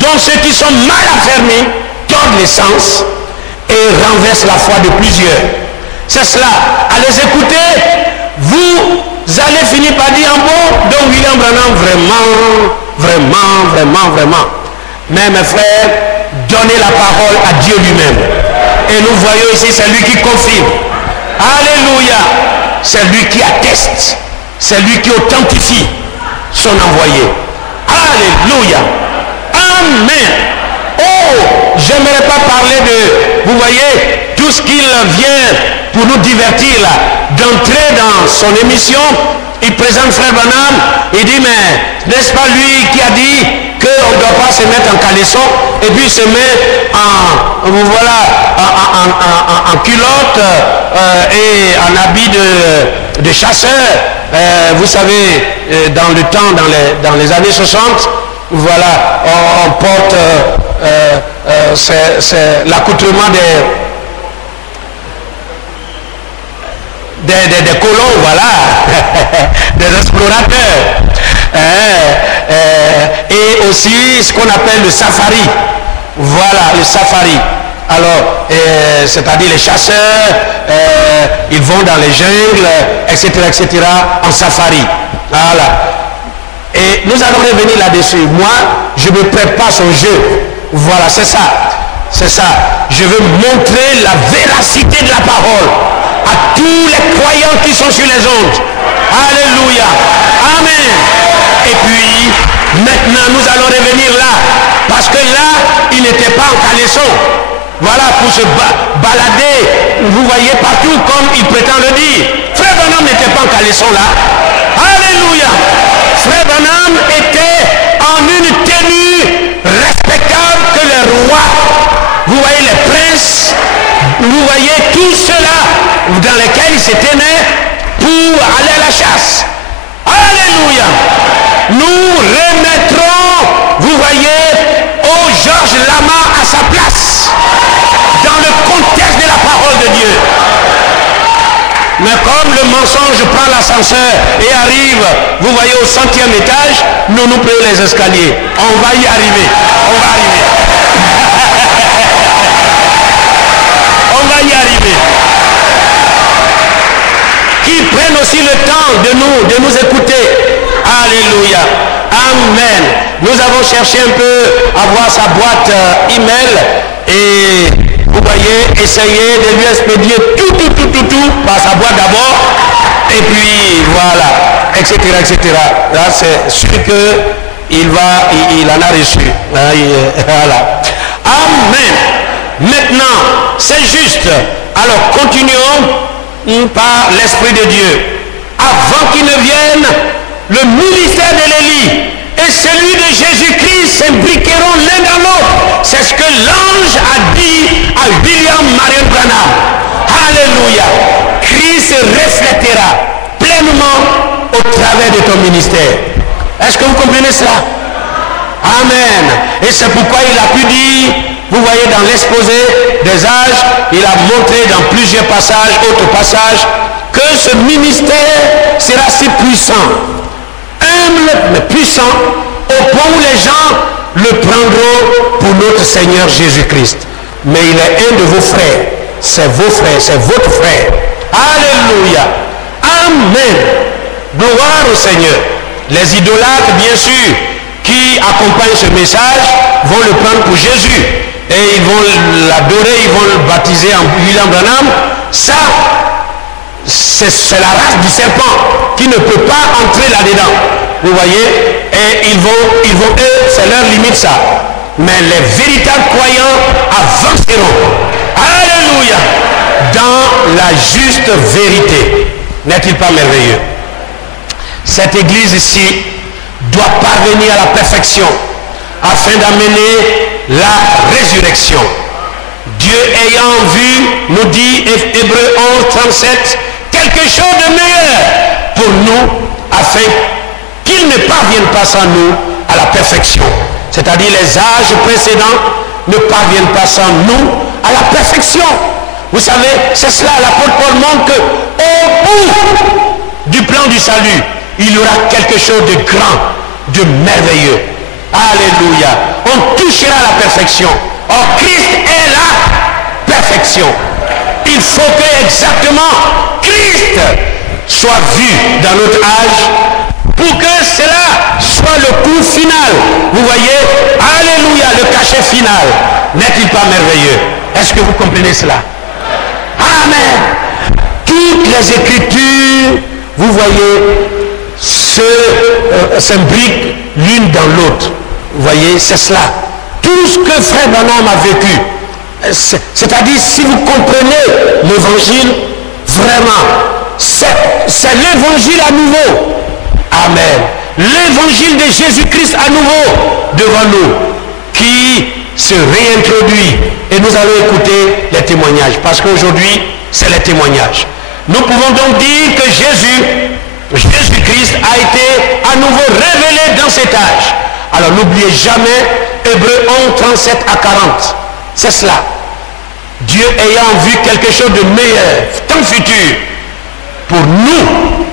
dont ceux qui sont mal affermis tordent les sens et renversent la foi de plusieurs. C'est cela. À les écouter, vous allez finir par dire en bon, donc William Branham, vraiment. Mais mes frères, donnez la parole à Dieu lui-même. Et nous voyons ici, c'est lui qui confirme. Alléluia. C'est lui qui atteste. C'est lui qui authentifie son envoyé. Alléluia. Amen. Oh, j'aimerais pas parler de, vous voyez, tout ce qu'il vient pour nous divertir là, d'entrer dans son émission. Il présente Frère Branham, il dit, mais n'est-ce pas lui qui a dit qu'on ne doit pas se mettre en caleçon et puis se met en culotte et en habit de chasseur. Vous savez, dans le temps, dans les années 60, voilà, on porte c'est l'accoutrement des colons, voilà, des explorateurs, et aussi ce qu'on appelle le safari, voilà, le safari. Alors, c'est-à-dire les chasseurs, ils vont dans les jungles, etc., en safari. Voilà. Et nous allons revenir là-dessus. Moi, je me prépare son jeu. Voilà, c'est ça. C'est ça. Je veux montrer la véracité de la parole à tous les croyants qui sont sur les ondes. Alléluia. Amen. Et puis, maintenant, nous allons revenir là. Parce que là, il n'était pas en caleçon. Voilà, pour se balader, vous voyez, partout comme il prétend le dire. Frère Branham n'était pas en caleçon là. Alléluia. Frère Branham était en une tenue respectable que les rois, vous voyez les princes, vous voyez tout cela dans lesquels il se tenait pour aller à la chasse. Alléluia. Nous remettrons, vous voyez, au Georges Lama à sa place dans le contexte de la parole de Dieu. Mais comme le mensonge prend l'ascenseur et arrive, vous voyez, au 100e étage, nous payons les escaliers. On va y arriver. On va arriver. On va y arriver. Qu'ils prennent aussi le temps de nous écouter. Alléluia. Amen. Nous avons cherché un peu à voir sa boîte email et vous voyez, essayer de lui expédier tout par sa boîte d'abord et puis voilà, etc. Là, c'est sûr qu'il en a reçu. Voilà. Amen. Maintenant, c'est juste. Alors, continuons par l'Esprit de Dieu. Avant qu'il ne vienne, le ministère de l'Élie et celui de Jésus-Christ s'imbriqueront l'un dans l'autre. C'est ce que l'ange a dit à William Marion Branham. Alléluia. Christ se reflétera pleinement au travers de ton ministère. Est-ce que vous comprenez cela? Amen. Et c'est pourquoi il a pu dire, vous voyez dans l'exposé des âges, il a montré dans plusieurs passages, autres passages, que ce ministère sera si puissant, humble mais puissant, au point où les gens le prendront pour notre Seigneur Jésus-Christ. Mais il est un de vos frères. C'est vos frères, c'est votre frère. Alléluia. Amen. Gloire au Seigneur. Les idolâtres, bien sûr, qui accompagnent ce message, vont le prendre pour Jésus. Et ils vont l'adorer, ils vont le baptiser en William Branham. Ça, c'est la race du serpent qui ne peut pas entrer là-dedans. vous voyez, et ils vont eux, c'est leur limite ça. Mais les véritables croyants avanceront. Alléluia. Dans la juste vérité. N'est-il pas merveilleux? Cette église ici doit parvenir à la perfection afin d'amener la résurrection. Dieu ayant vu, nous dit Hébreux 11, 37, quelque chose de meilleur pour nous afin qu'il ne parvienne pas sans nous à la perfection. C'est-à-dire les âges précédents ne parviennent pas sans nous à la perfection. Vous savez, c'est cela, l'apôtre Paul montre qu'au bout du plan du salut, il y aura quelque chose de grand, de merveilleux. Alléluia. On touchera la perfection. Or, Christ est la perfection. Il faut que exactement Christ soit vu dans notre âge pour que cela soit le coup final. Vous voyez, alléluia, le cachet final. N'est-il pas merveilleux? Est-ce que vous comprenez cela? Amen. Toutes les Écritures, vous voyez, s'imbriquent l'une dans l'autre. Vous voyez, c'est cela. Tout ce que Frère Branham a vécu, c'est-à-dire si vous comprenez l'évangile, vraiment, c'est l'évangile à nouveau. Amen. L'évangile de Jésus-Christ à nouveau devant nous, qui se réintroduit. Et nous allons écouter les témoignages, parce qu'aujourd'hui, c'est les témoignages. Nous pouvons donc dire que Jésus-Christ a été à nouveau révélé dans cet âge. Alors n'oubliez jamais Hébreux 11, 37 à 40. C'est cela. Dieu ayant vu quelque chose de meilleur, temps futur, pour nous,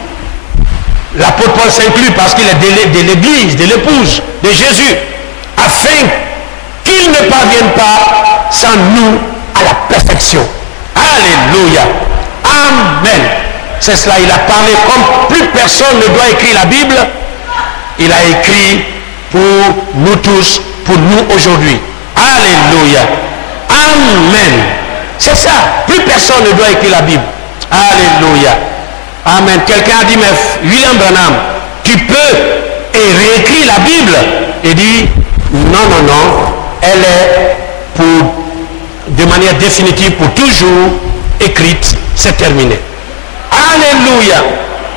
l'apôtre Paul s'inclut parce qu'il est de l'église, de l'épouse de Jésus, afin qu'il ne parvienne pas sans nous à la perfection. Alléluia. Amen. C'est cela, il a parlé comme plus personne ne doit écrire la Bible. Il a écrit pour nous tous, pour nous aujourd'hui. Alléluia. Amen. C'est ça. Plus personne ne doit écrire la Bible. Alléluia. Amen. Quelqu'un a dit, mais William Branham, tu peux réécrire la Bible? Et dit, non. Elle est de manière définitive, pour toujours, écrite. C'est terminé. Alléluia.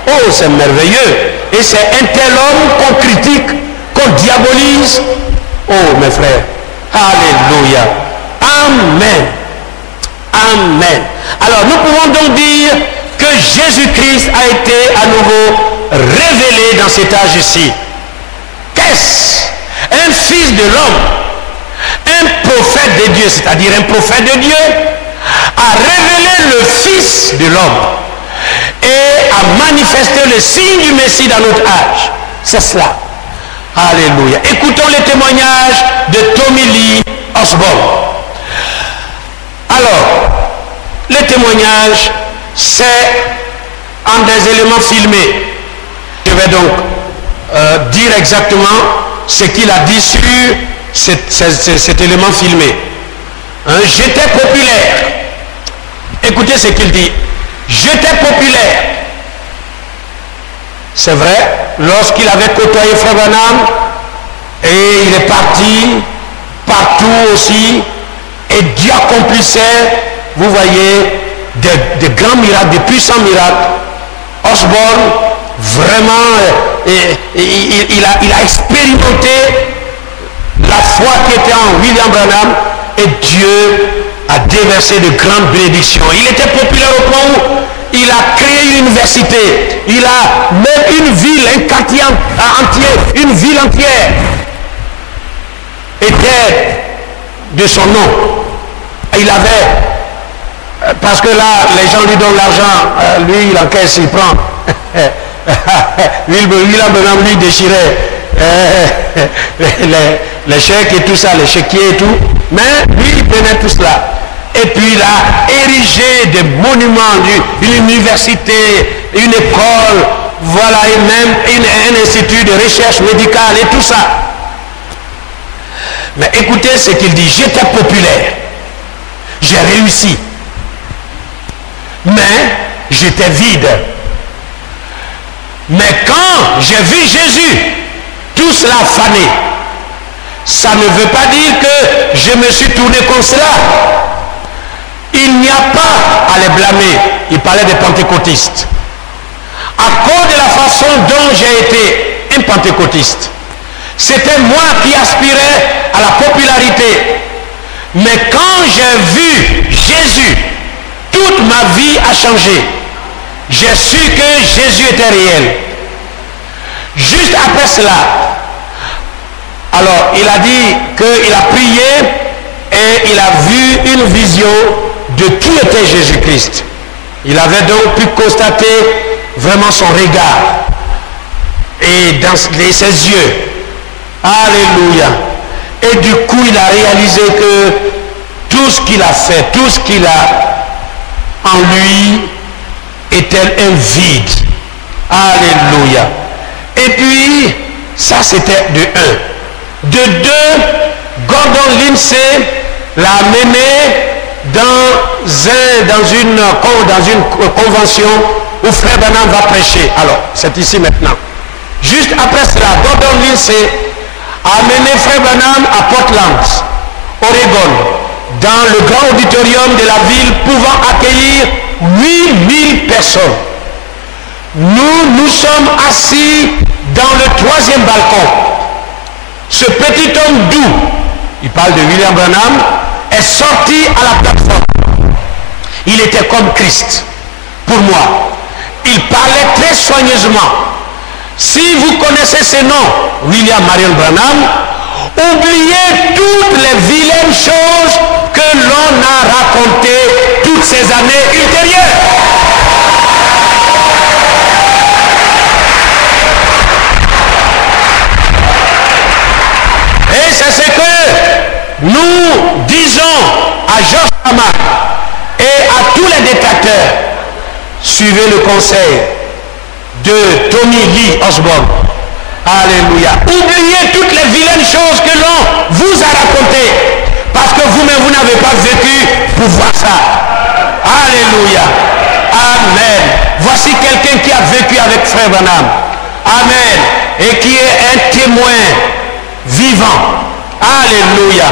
Oh, c'est merveilleux. Et c'est un tel homme qu'on critique, qu'on diabolise. Oh, mes frères. Alléluia. Amen. Amen. Alors, nous pouvons donc dire que Jésus-Christ a été à nouveau révélé dans cet âge ici. Qu'est-ce? Un fils de l'homme, un prophète de Dieu, c'est-à-dire un prophète de Dieu, a révélé le Fils de l'homme et a manifesté le signe du Messie dans notre âge. C'est cela. Alléluia. Écoutons les témoignages de Tommy Lee Osborne. Alors, les témoignages, c'est en des éléments filmés. Je vais donc dire exactement ce qu'il a dit sur cet élément filmé. J'étais populaire. Écoutez ce qu'il dit. J'étais populaire. C'est vrai, lorsqu'il avait côtoyé Frère Branham, et il est parti partout aussi, et Dieu accomplissait, vous voyez, de grands miracles, de puissants miracles. Osborne, vraiment, il a expérimenté la foi qui était en William Branham, et Dieu a déversé de grandes bénédictions. Il était populaire au point où il a créé une université, il a même une ville, un quartier entier, une ville entière était de son nom. Il avait, parce que là, les gens lui donnent l'argent, lui, il encaisse, il prend. William Branham lui déchirait les chèques et tout ça, les chéquiers et tout, mais lui, il prenait tout cela. Et puis il a érigé des monuments, une université, une école, voilà, et même un institut de recherche médicale et tout ça. Mais écoutez ce qu'il dit, j'étais populaire, j'ai réussi, mais j'étais vide. Mais quand j'ai vu Jésus, tout cela fané. Ça ne veut pas dire que je me suis tourné comme cela. Il n'y a pas à les blâmer. Il parlait des pentecôtistes. À cause de la façon dont j'ai été un pentecôtiste, c'était moi qui aspirais à la popularité. Mais quand j'ai vu Jésus, toute ma vie a changé. J'ai su que Jésus était réel. Juste après cela, alors il a dit qu'il a prié et il a vu une vision de qui était Jésus-Christ. Il avait donc pu constater vraiment son regard et dans ses yeux. Alléluia. Et du coup, il a réalisé que tout ce qu'il a fait, tout ce qu'il a en lui était un vide. Alléluia. Et puis, ça c'était de un. De deux, Gordon Lindsay l'a mené dans une convention où Frère Branham va prêcher. Alors, c'est ici maintenant. Juste après cela, Gordon Lindsay a amené Frère Branham à Portland, Oregon, dans le grand auditorium de la ville pouvant accueillir 8000 personnes. Nous sommes assis dans le troisième balcon. Ce petit homme doux, il parle de William Branham, est sorti à la plateforme. Il était comme Christ pour moi. Il parlait très soigneusement. Si vous connaissez ce nom, William Marion Branham, oubliez toutes les vilaines choses que l'on a racontées toutes ces années ultérieures. Et c'est ce que nous disons à George Hamar et à tous les détracteurs. Suivez le conseil de Tommy Lee Osborne. Alléluia. Oubliez toutes les vilaines choses que l'on vous a racontées. Parce que vous-même, vous n'avez pas vécu pour voir ça. Alléluia. Amen. Voici quelqu'un qui a vécu avec Frère Branham. Amen. Et qui est un témoin vivant. Alléluia.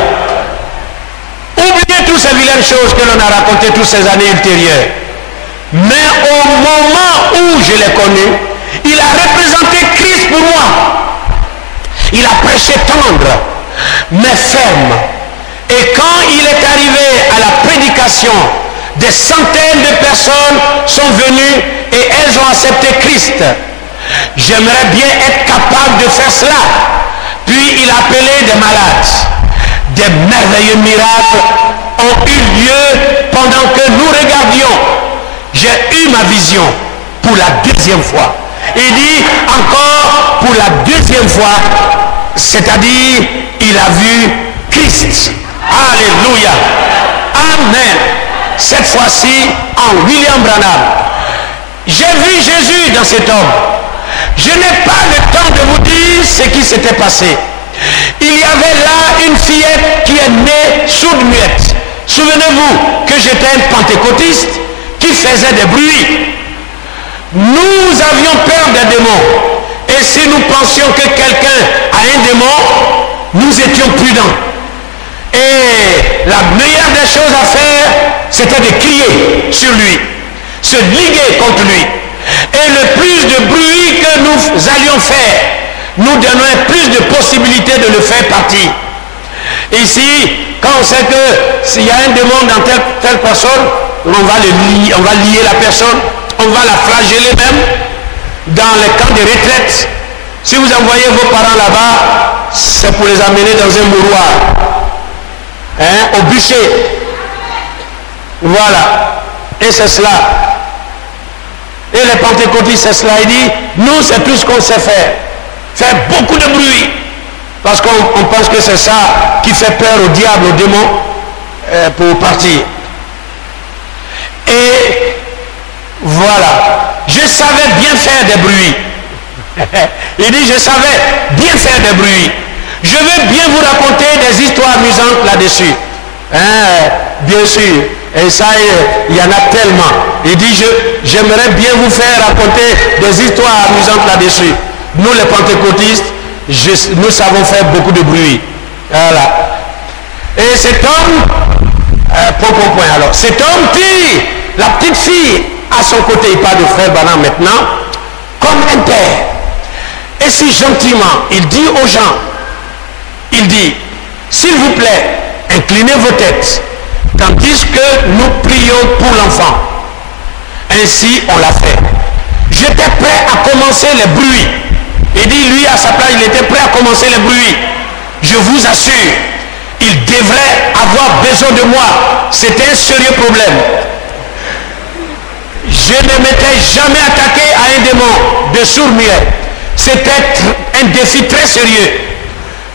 Oubliez toutes ces vilaines choses que l'on a racontées toutes ces années ultérieures. Mais au moment où je l'ai connu, il a représenté Christ pour moi. Il a prêché tendre, mais ferme. Et quand il est arrivé à la prédication, des centaines de personnes sont venues et elles ont accepté Christ. J'aimerais bien être capable de faire cela. Puis il a appelé des malades. Des merveilleux miracles ont eu lieu pendant que nous regardions. J'ai eu ma vision pour la deuxième fois. Il dit encore pour la deuxième fois, c'est-à-dire il a vu Christ. Alléluia. Amen. Cette fois-ci en William Branham. J'ai vu Jésus dans cet homme. Je n'ai pas le temps de vous dire ce qui s'était passé. Il y avait là une fillette qui est née sourde-muette. Souvenez-vous que j'étais un pentecôtiste qui faisait des bruits. Nous avions peur des démons. Et si nous pensions que quelqu'un a un démon, nous étions prudents. Et la meilleure des choses à faire, c'était de crier sur lui, se liguer contre lui. Et le plus de bruit que nous allions faire, nous donnait plus de possibilités de le faire partir. Ici, quand on sait que s'il y a un démon dans telle personne, on va lier la personne, on va la flageller même dans les camps de retraite. Si vous envoyez vos parents là-bas, c'est pour les amener dans un mouroir, au bûcher. Voilà. Et c'est cela. Et les pentecôtistes, c'est cela. Il dit, nous, c'est tout ce qu'on sait faire. Faire beaucoup de bruit. Parce qu'on pense que c'est ça qui fait peur au diable, au démon, pour partir. Et voilà. Je savais bien faire des bruits. Il dit, je savais bien faire des bruits. Je vais bien vous raconter des histoires amusantes là-dessus. Bien sûr. Et ça, il y en a tellement. Il dit, j'aimerais bien vous faire raconter des histoires amusantes là-dessus. Nous les pentecôtistes, nous savons faire beaucoup de bruit. Voilà. Et cet homme, alors, cet homme qui, la petite fille, à son côté, il parle de frère Branham maintenant, comme un père. Et si gentiment, il dit aux gens, il dit, s'il vous plaît, inclinez vos têtes, tandis que nous prions pour l'enfant. Ainsi, on l'a fait. J'étais prêt à commencer les bruits. Il dit, lui, à sa place, il était prêt à commencer les bruits. Je vous assure, il devrait avoir besoin de moi. C'était un sérieux problème. Je ne m'étais jamais attaqué à un démon de sourd-muet. C'était un défi très sérieux.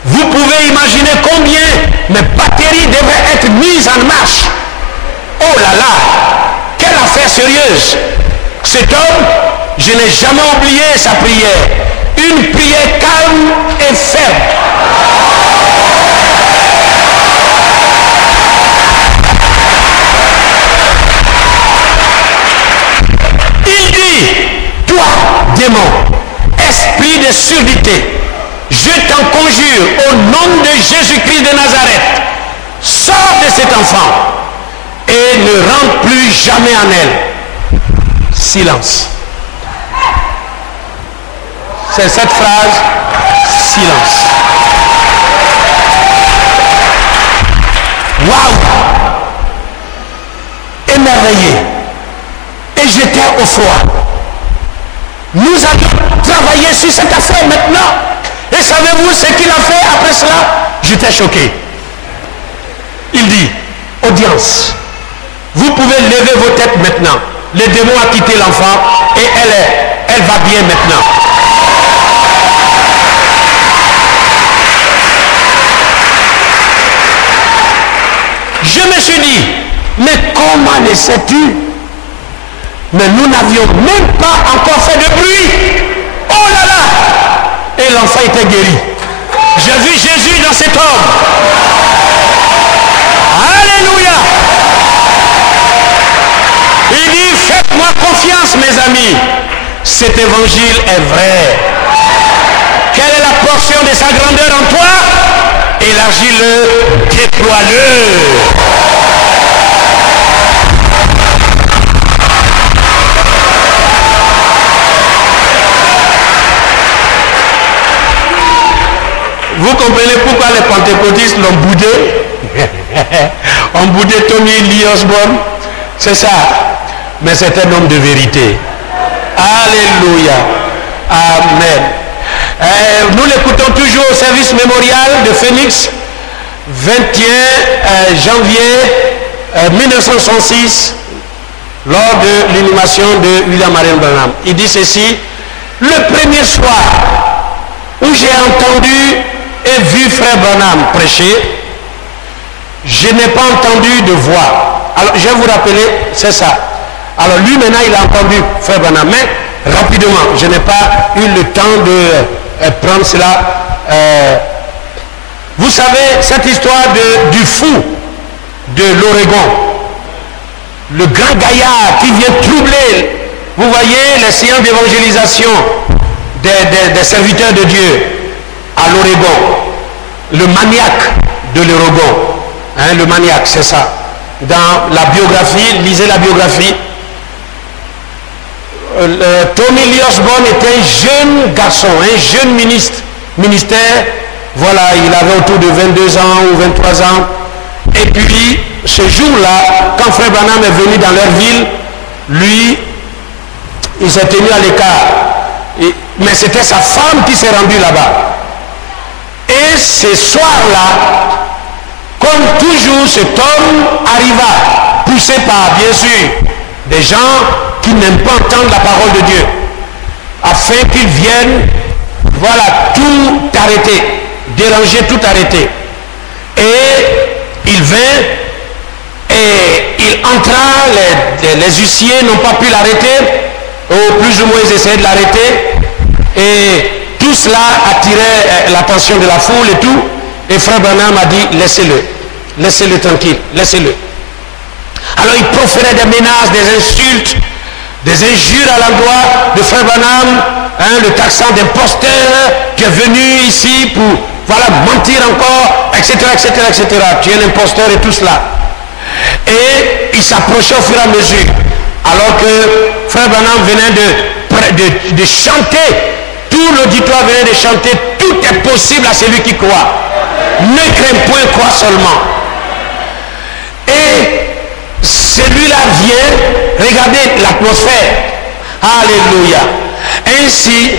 Vous pouvez imaginer combien mes batteries devraient être mises en marche. Oh là là, quelle affaire sérieuse. Cet homme, je n'ai jamais oublié sa prière. Une prière calme et ferme. Il dit, toi, démon, esprit de surdité, je t'en conjure au nom de Jésus-Christ de Nazareth, sors de cet enfant et ne rentre plus jamais en elle. Silence. C'est cette phrase, silence. Waouh! Émerveillé. Et j'étais au froid. Nous allons travailler sur cette affaire maintenant. Et savez-vous ce qu'il a fait après cela? J'étais choqué. Il dit, audience, vous pouvez lever vos têtes maintenant. Le démon a quitté l'enfant et elle va bien maintenant. Je me suis dit, mais comment le sais-tu? Mais nous n'avions même pas encore fait de bruit. Oh là là! Et l'enfant était guéri. J'ai vu Jésus dans cet homme. Alléluia! Il dit, faites-moi confiance, mes amis. Cet évangile est vrai. Quelle est la portion de sa grandeur en toi? Élargis-le, déploie-le. Vous comprenez pourquoi les pentecôtistes l'ont boudé? On boudé Tony Lee Osborne. C'est ça. Mais c'est un homme de vérité. Alléluia. Amen. Nous l'écoutons toujours au service mémorial de Phoenix, 21 janvier 1966, lors de l'inhumation de William Marion Branham. Il dit ceci: le premier soir où j'ai entendu et vu frère Branham prêcher, je n'ai pas entendu de voix. Alors je vais vous rappeler, c'est ça. Alors lui maintenant il a entendu frère Branham, mais rapidement, je n'ai pas eu le temps de prendre cela. Vous savez cette histoire du fou de l'Oregon, le grand gaillard qui vient troubler, vous voyez, les séances d'évangélisation des serviteurs de Dieu à l'Oregon, le maniaque de l'Oregon, hein, le maniaque, c'est ça. Dans la biographie, lisez la biographie. Tony Lee Osborne était un jeune garçon, un jeune ministère. Voilà, il avait autour de 22 ans ou 23 ans. Et puis, ce jour-là, quand frère Branham est venu dans leur ville, lui, il s'est tenu à l'écart. Mais c'était sa femme qui s'est rendue là-bas. Et ce soir-là, comme toujours, cet homme arriva, poussé par, bien sûr, des gens qui n'aiment pas entendre la parole de Dieu, afin qu'ils viennent, voilà, tout arrêter, déranger, tout arrêter. Et il vint, et il entra, les huissiers n'ont pas pu l'arrêter, ou plus ou moins ils essayaient de l'arrêter, et tout cela attirait l'attention de la foule et tout, et frère Branham a dit, laissez-le tranquille, laissez-le. Alors il proférait des menaces, des insultes, des injures à l'endroit de Frère Branham, hein, le taxant d'imposteur qui est venu ici pour voilà, mentir encore, etc., etc., etc. Tu es un imposteur et tout cela. Et il s'approchait au fur et à mesure, alors que Frère Branham venait de chanter, tout l'auditoire venait de chanter, tout est possible à celui qui croit. Ne crains point, crois seulement. Et celui-là vient, regardez l'atmosphère. Alléluia. Ainsi,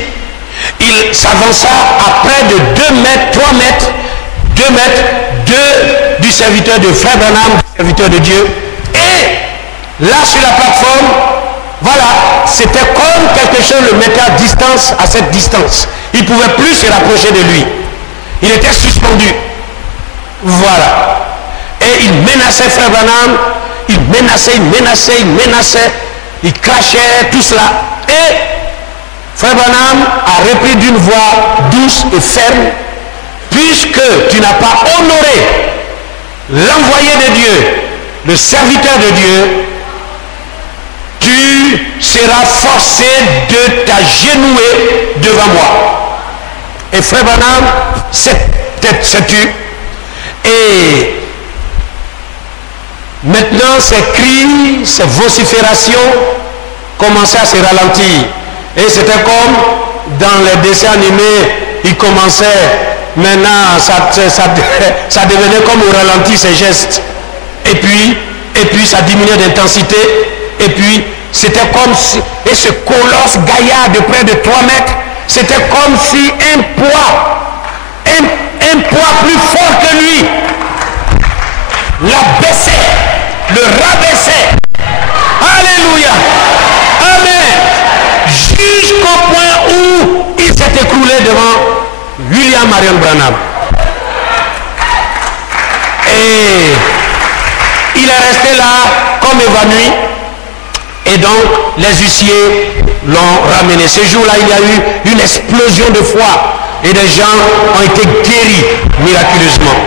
il s'avança à près de 2 mètres, 3 mètres, 2 mètres du serviteur de Frère Branham, du serviteur de Dieu. Et là, sur la plateforme, voilà, c'était comme quelque chose le mettait à distance, à cette distance. Il ne pouvait plus se rapprocher de lui. Il était suspendu. Voilà. Et il menaçait Frère Branham. Il menaçait, il crachait, tout cela. Et Frère Branham a repris d'une voix douce et ferme, puisque tu n'as pas honoré l'envoyé de Dieu, le serviteur de Dieu, tu seras forcé de t'agenouiller devant moi. Et Frère Branham s'est tu. Et maintenant, ces cris, ces vociférations commençaient à se ralentir. Et c'était comme dans les dessins animés, il commençait, maintenant, ça devenait comme au ralenti, ces gestes. Et puis ça diminuait d'intensité. Et puis, c'était comme si, et ce colosse gaillard de près de 3 mètres, c'était comme si un poids plus fort que lui l'abaissait, le rabaissait. Alléluia. Amen. Jusqu'au point où il s'est écroulé devant William Marion Branham. Et il est resté là comme évanoui. Et donc les huissiers l'ont ramené. Ce jour-là, il y a eu une explosion de foi. Et des gens ont été guéris miraculeusement.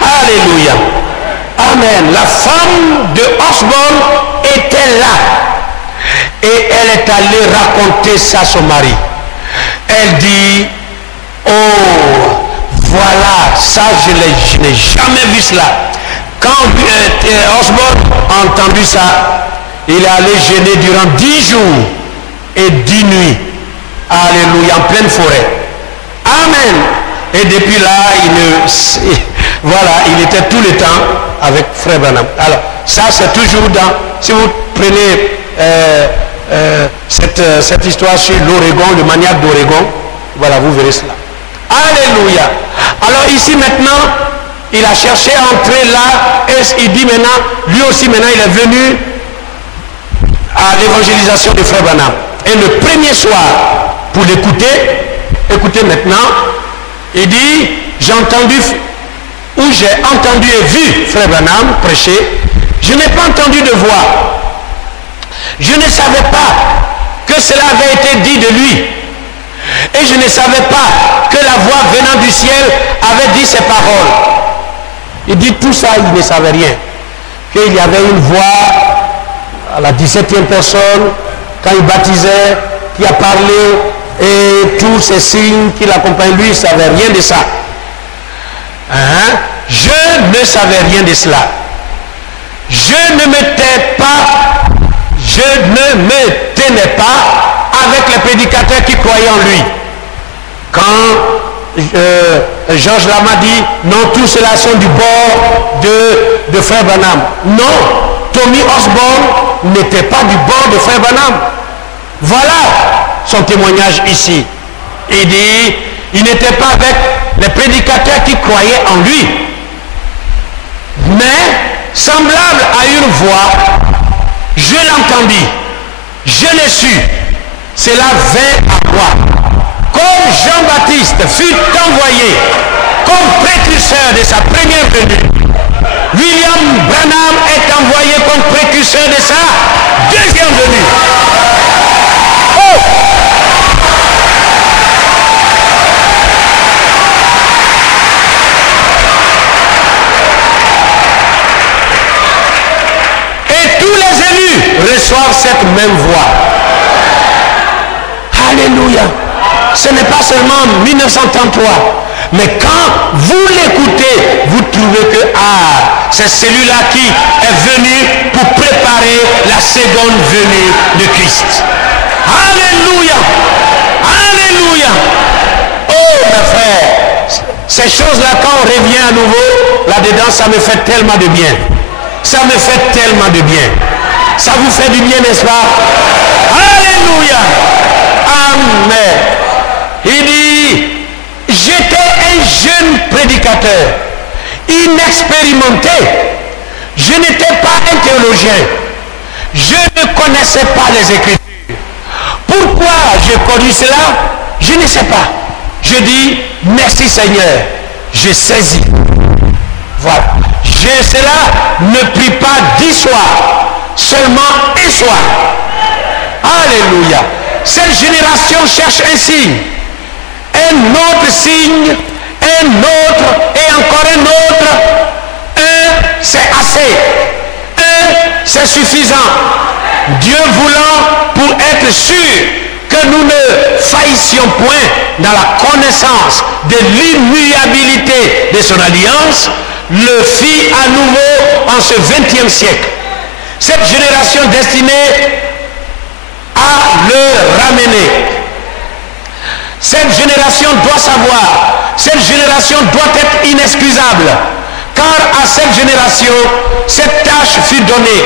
Alléluia. Amen. La femme de Osborne était là. Et elle est allée raconter ça à son mari. Elle dit, oh, voilà, ça je n'ai jamais vu cela. Quand Osborne a entendu ça, il est allé jeûner durant 10 jours et 10 nuits. Alléluia, en pleine forêt. Amen. Et depuis là, voilà, il était tout le temps avec Frère Branham. Alors, ça c'est toujours dans, si vous prenez cette histoire sur l'Oregon, le maniaque d'Oregon, voilà, vous verrez cela. Alléluia. Alors ici maintenant, il a cherché à entrer là, et il dit maintenant, lui aussi maintenant, il est venu à l'évangélisation de Frère Branham. Et le premier soir, pour l'écouter, écoutez maintenant, il dit, j'ai entendu et vu Frère Branham prêcher, je n'ai pas entendu de voix. Je ne savais pas que cela avait été dit de lui. Et je ne savais pas que la voix venant du ciel avait dit ces paroles. Il dit tout ça, il ne savait rien. Qu'il y avait une voix à la 17e personne, quand il baptisait, qui a parlé, et tous ces signes qui l'accompagnent, lui, il ne savait rien de ça. Hein? Je ne savais rien de cela. Je ne me tenais pas avec les prédicateurs qui croyaient en lui. Quand Georges Lama dit, non, tous ceux-là sont du bord de Frère Branham. Non, Tommy Osborne n'était pas du bord de Frère Branham. Voilà son témoignage ici. Il dit, il n'était pas avec les prédicateurs qui croyaient en lui. Mais, semblable à une voix, je l'entendis, je l'ai su, cela vint à moi. Comme Jean-Baptiste fut envoyé comme précurseur de sa première venue, William Branham est envoyé comme précurseur de sa deuxième venue. Oh! Et tous les élus reçoivent cette même voix. Alléluia. Ce n'est pas seulement 1933, mais quand vous l'écoutez, vous trouvez que c'est celui-là qui est venu pour préparer la seconde venue de Christ. Alléluia. Alléluia. Oh mes frères, ces choses-là, quand on revient à nouveau là-dedans, ça me fait tellement de bien. Ça me fait tellement de bien. Ça vous fait du bien, n'est-ce pas? Alléluia. Amen. Il dit, j'étais un jeune prédicateur, inexpérimenté. Je n'étais pas un théologien. Je ne connaissais pas les Écritures. Pourquoi j'ai connu cela? Je ne sais pas. Je dis, merci Seigneur, j'ai saisi. Voilà. Cela ne prie pas 10 soirs, seulement un soir. Alléluia. Cette génération cherche un signe, un autre signe, un autre et encore un autre. Un, c'est assez. Un, c'est suffisant. Dieu voulant pour être sûr que nous ne faillissions point dans la connaissance de l'immuabilité de son alliance, le fit à nouveau en ce 20e siècle. Cette génération destinée à le ramener. Cette génération doit savoir, cette génération doit être inexcusable, car à cette génération, cette tâche fut donnée.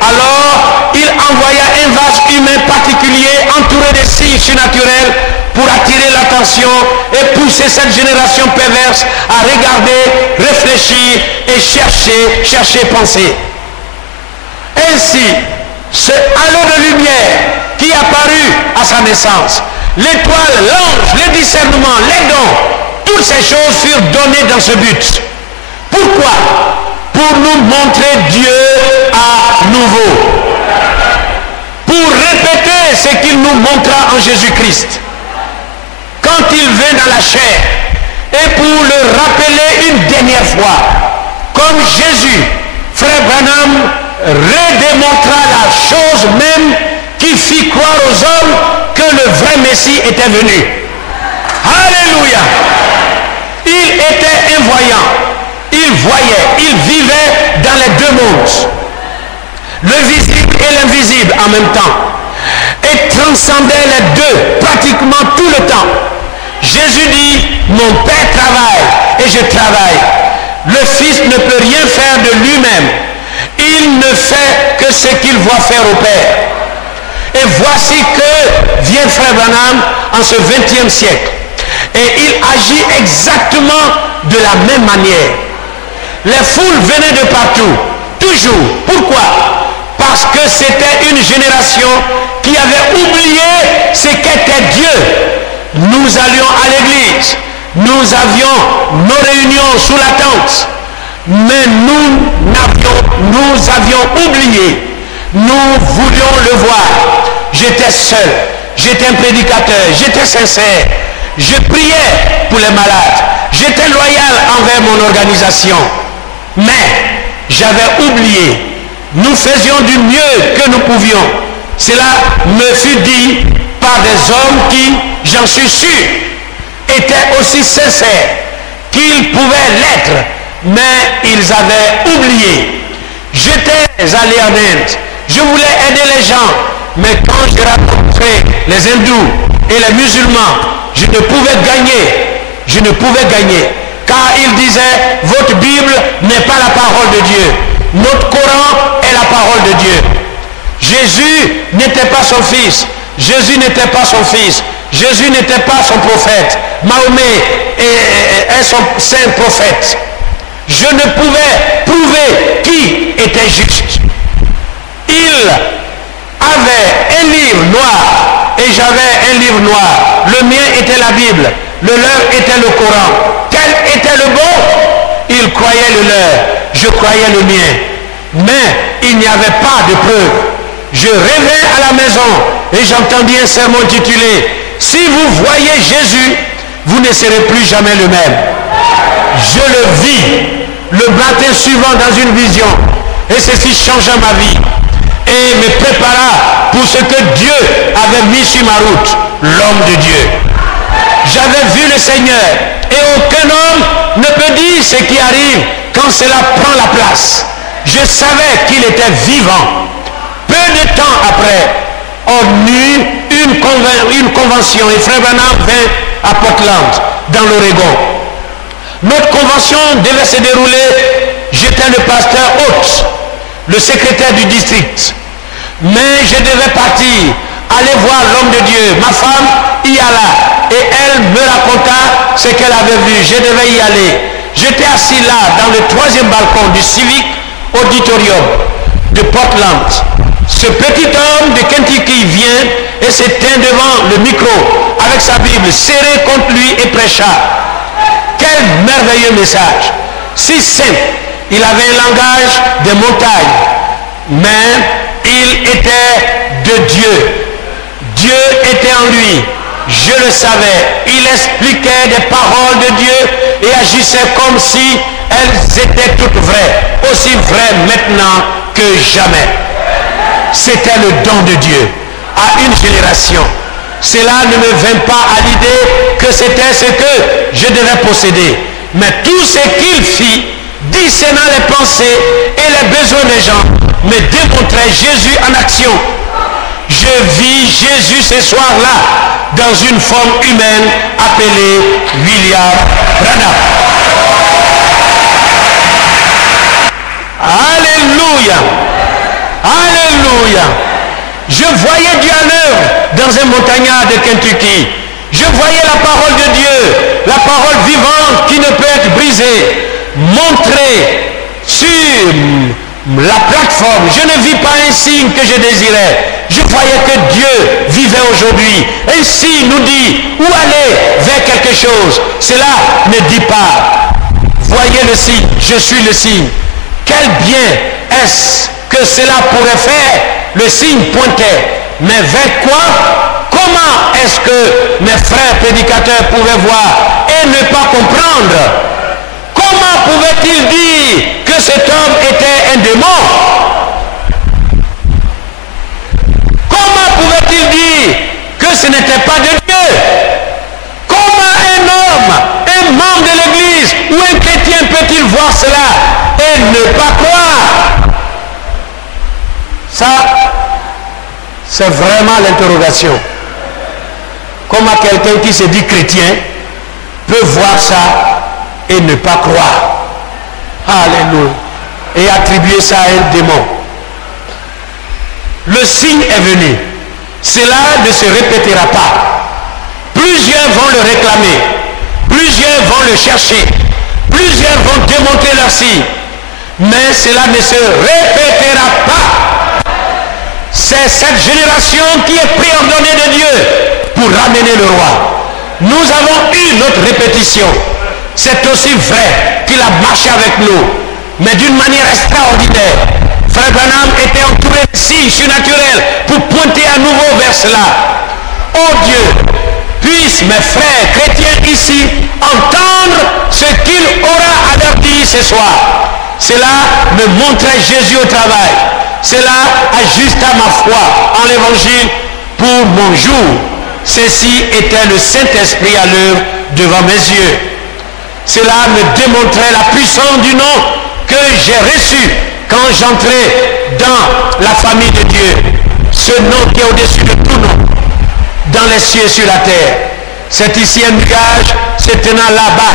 Alors, il envoya un vase humain particulier entouré de signes surnaturels pour attirer l'attention et pousser cette génération perverse à regarder, réfléchir et chercher, penser. Ainsi, ce halo de lumière qui apparut à sa naissance, l'étoile, l'ange, le discernement, les dons, toutes ces choses furent données dans ce but. Pourquoi? Pour nous montrer Dieu à nouveau. Pour répéter ce qu'il nous montra en Jésus-Christ. Quand il vint dans la chair. Et pour le rappeler une dernière fois. Comme Jésus, frère Branham, redémontra la chose même qui fit croire aux hommes que le vrai Messie était venu. Alléluia. Il était un voyant. Il voyait, il vivait dans les deux mondes. Le visible et l'invisible en même temps. Et transcendait les deux pratiquement tout le temps. Jésus dit, mon Père travaille et je travaille. Le Fils ne peut rien faire de lui-même. Il ne fait que ce qu'il voit faire au Père. Et voici que vient Frère Branham en ce 20e siècle. Et il agit exactement de la même manière. Les foules venaient de partout, toujours. Pourquoi? Parce que c'était une génération qui avait oublié ce qu'était Dieu. Nous allions à l'église, nous avions nos réunions sous la tente, mais nous avions oublié, nous voulions le voir. J'étais seul, j'étais un prédicateur, j'étais sincère, je priais pour les malades, j'étais loyal envers mon organisation, mais j'avais oublié. Nous faisions du mieux que nous pouvions. Cela me fut dit par des hommes qui, j'en suis sûr, étaient aussi sincères qu'ils pouvaient l'être, mais ils avaient oublié. J'étais allé en Inde, je voulais aider les gens, mais quand j'ai rencontré les hindous et les musulmans, je ne pouvais gagner, car ils disaient, votre Bible n'est pas la parole de Dieu, notre Coran est la parole de Dieu. Jésus n'était pas son fils, Jésus n'était pas son fils, Jésus n'était pas son prophète, Mahomet est son saint prophète. Je ne pouvais prouver qui était juste. Il avait un livre noir et j'avais un livre noir. Le mien était la Bible, le leur était le Coran. Quel était le bon? Il croyait le leur, je croyais le mien. Mais il n'y avait pas de preuve. Je rêvais à la maison et j'entendis un sermon intitulé « Si vous voyez Jésus, vous ne serez plus jamais le même ». Je le vis le matin suivant dans une vision et ceci changea ma vie. et me prépara pour ce que Dieu avait mis sur ma route, l'homme de Dieu. J'avais vu le Seigneur et aucun homme ne peut dire ce qui arrive quand cela prend la place. Je savais qu'il était vivant. Peu de temps après, on eut une convention et Frère Branham vint à Portland, dans l'Oregon. Notre convention devait se dérouler, j'étais le pasteur hôte, le secrétaire du district. Mais je devais partir, aller voir l'homme de Dieu. Ma femme y alla et elle me raconta ce qu'elle avait vu. Je devais y aller. J'étais assis là, dans le 3e balcon du Civic Auditorium de Portland. Ce petit homme de Kentucky vient et se tint devant le micro avec sa Bible serrée contre lui et prêcha. Quel merveilleux message! Si simple, il avait un langage des montagnes, mais il était de Dieu. Dieu était en lui. Je le savais. Il expliquait des paroles de Dieu et agissait comme si elles étaient toutes vraies, aussi vraies maintenant que jamais. C'était le don de Dieu à une génération. Cela ne me vint pas à l'idée que c'était ce que je devais posséder. Mais tout ce qu'il fit, discernant les pensées et les besoins des gens, me démontrait Jésus en action. Je vis Jésus ce soir-là dans une forme humaine appelée William Branham. Alléluia. Alléluia. Je voyais Dieu à l'œuvre dans un montagnard de Kentucky. Je voyais la parole de Dieu, la parole vivante qui ne peut être brisée, montrée sur la plateforme. Je ne vis pas un signe que je désirais. Je voyais que Dieu vivait aujourd'hui. Ainsi nous dit où aller vers quelque chose. Cela ne dit pas voyez le signe, je suis le signe. Quel bien est-ce que cela pourrait faire? Le signe pointait. Mais vers quoi? Comment est-ce que mes frères prédicateurs pouvaient voir et ne pas comprendre? Comment pouvait-il dire que cet homme était un démon? Comment pouvait-il dire que ce n'était pas de Dieu? Comment un homme, un membre de l'église ou un chrétien peut-il voir cela et ne pas croire? Ça, c'est vraiment l'interrogation. Comment quelqu'un qui se dit chrétien peut voir ça et ne pas croire? Alléluia. Et attribuer ça à un démon. Le signe est venu. Cela ne se répétera pas. Plusieurs vont le réclamer. Plusieurs vont le chercher. Plusieurs vont démontrer leur signe. Mais cela ne se répétera pas. C'est cette génération qui est préordonnée de Dieu pour ramener le roi. Nous avons eu notre répétition. C'est aussi vrai qu'il a marché avec nous, mais d'une manière extraordinaire. Frère Branham était entouré de signes surnaturels pour pointer à nouveau vers cela. Oh Dieu, puissent mes frères chrétiens ici entendre ce qu'il aura à leur dire ce soir. Cela me montrait Jésus au travail. Cela ajusta ma foi en l'évangile pour mon jour. Ceci était le Saint-Esprit à l'œuvre devant mes yeux. Cela me démontrait la puissance du nom que j'ai reçu quand j'entrais dans la famille de Dieu. Ce nom qui est au-dessus de tout nom, dans les cieux et sur la terre. C'est ici un nuage se tenant là-bas.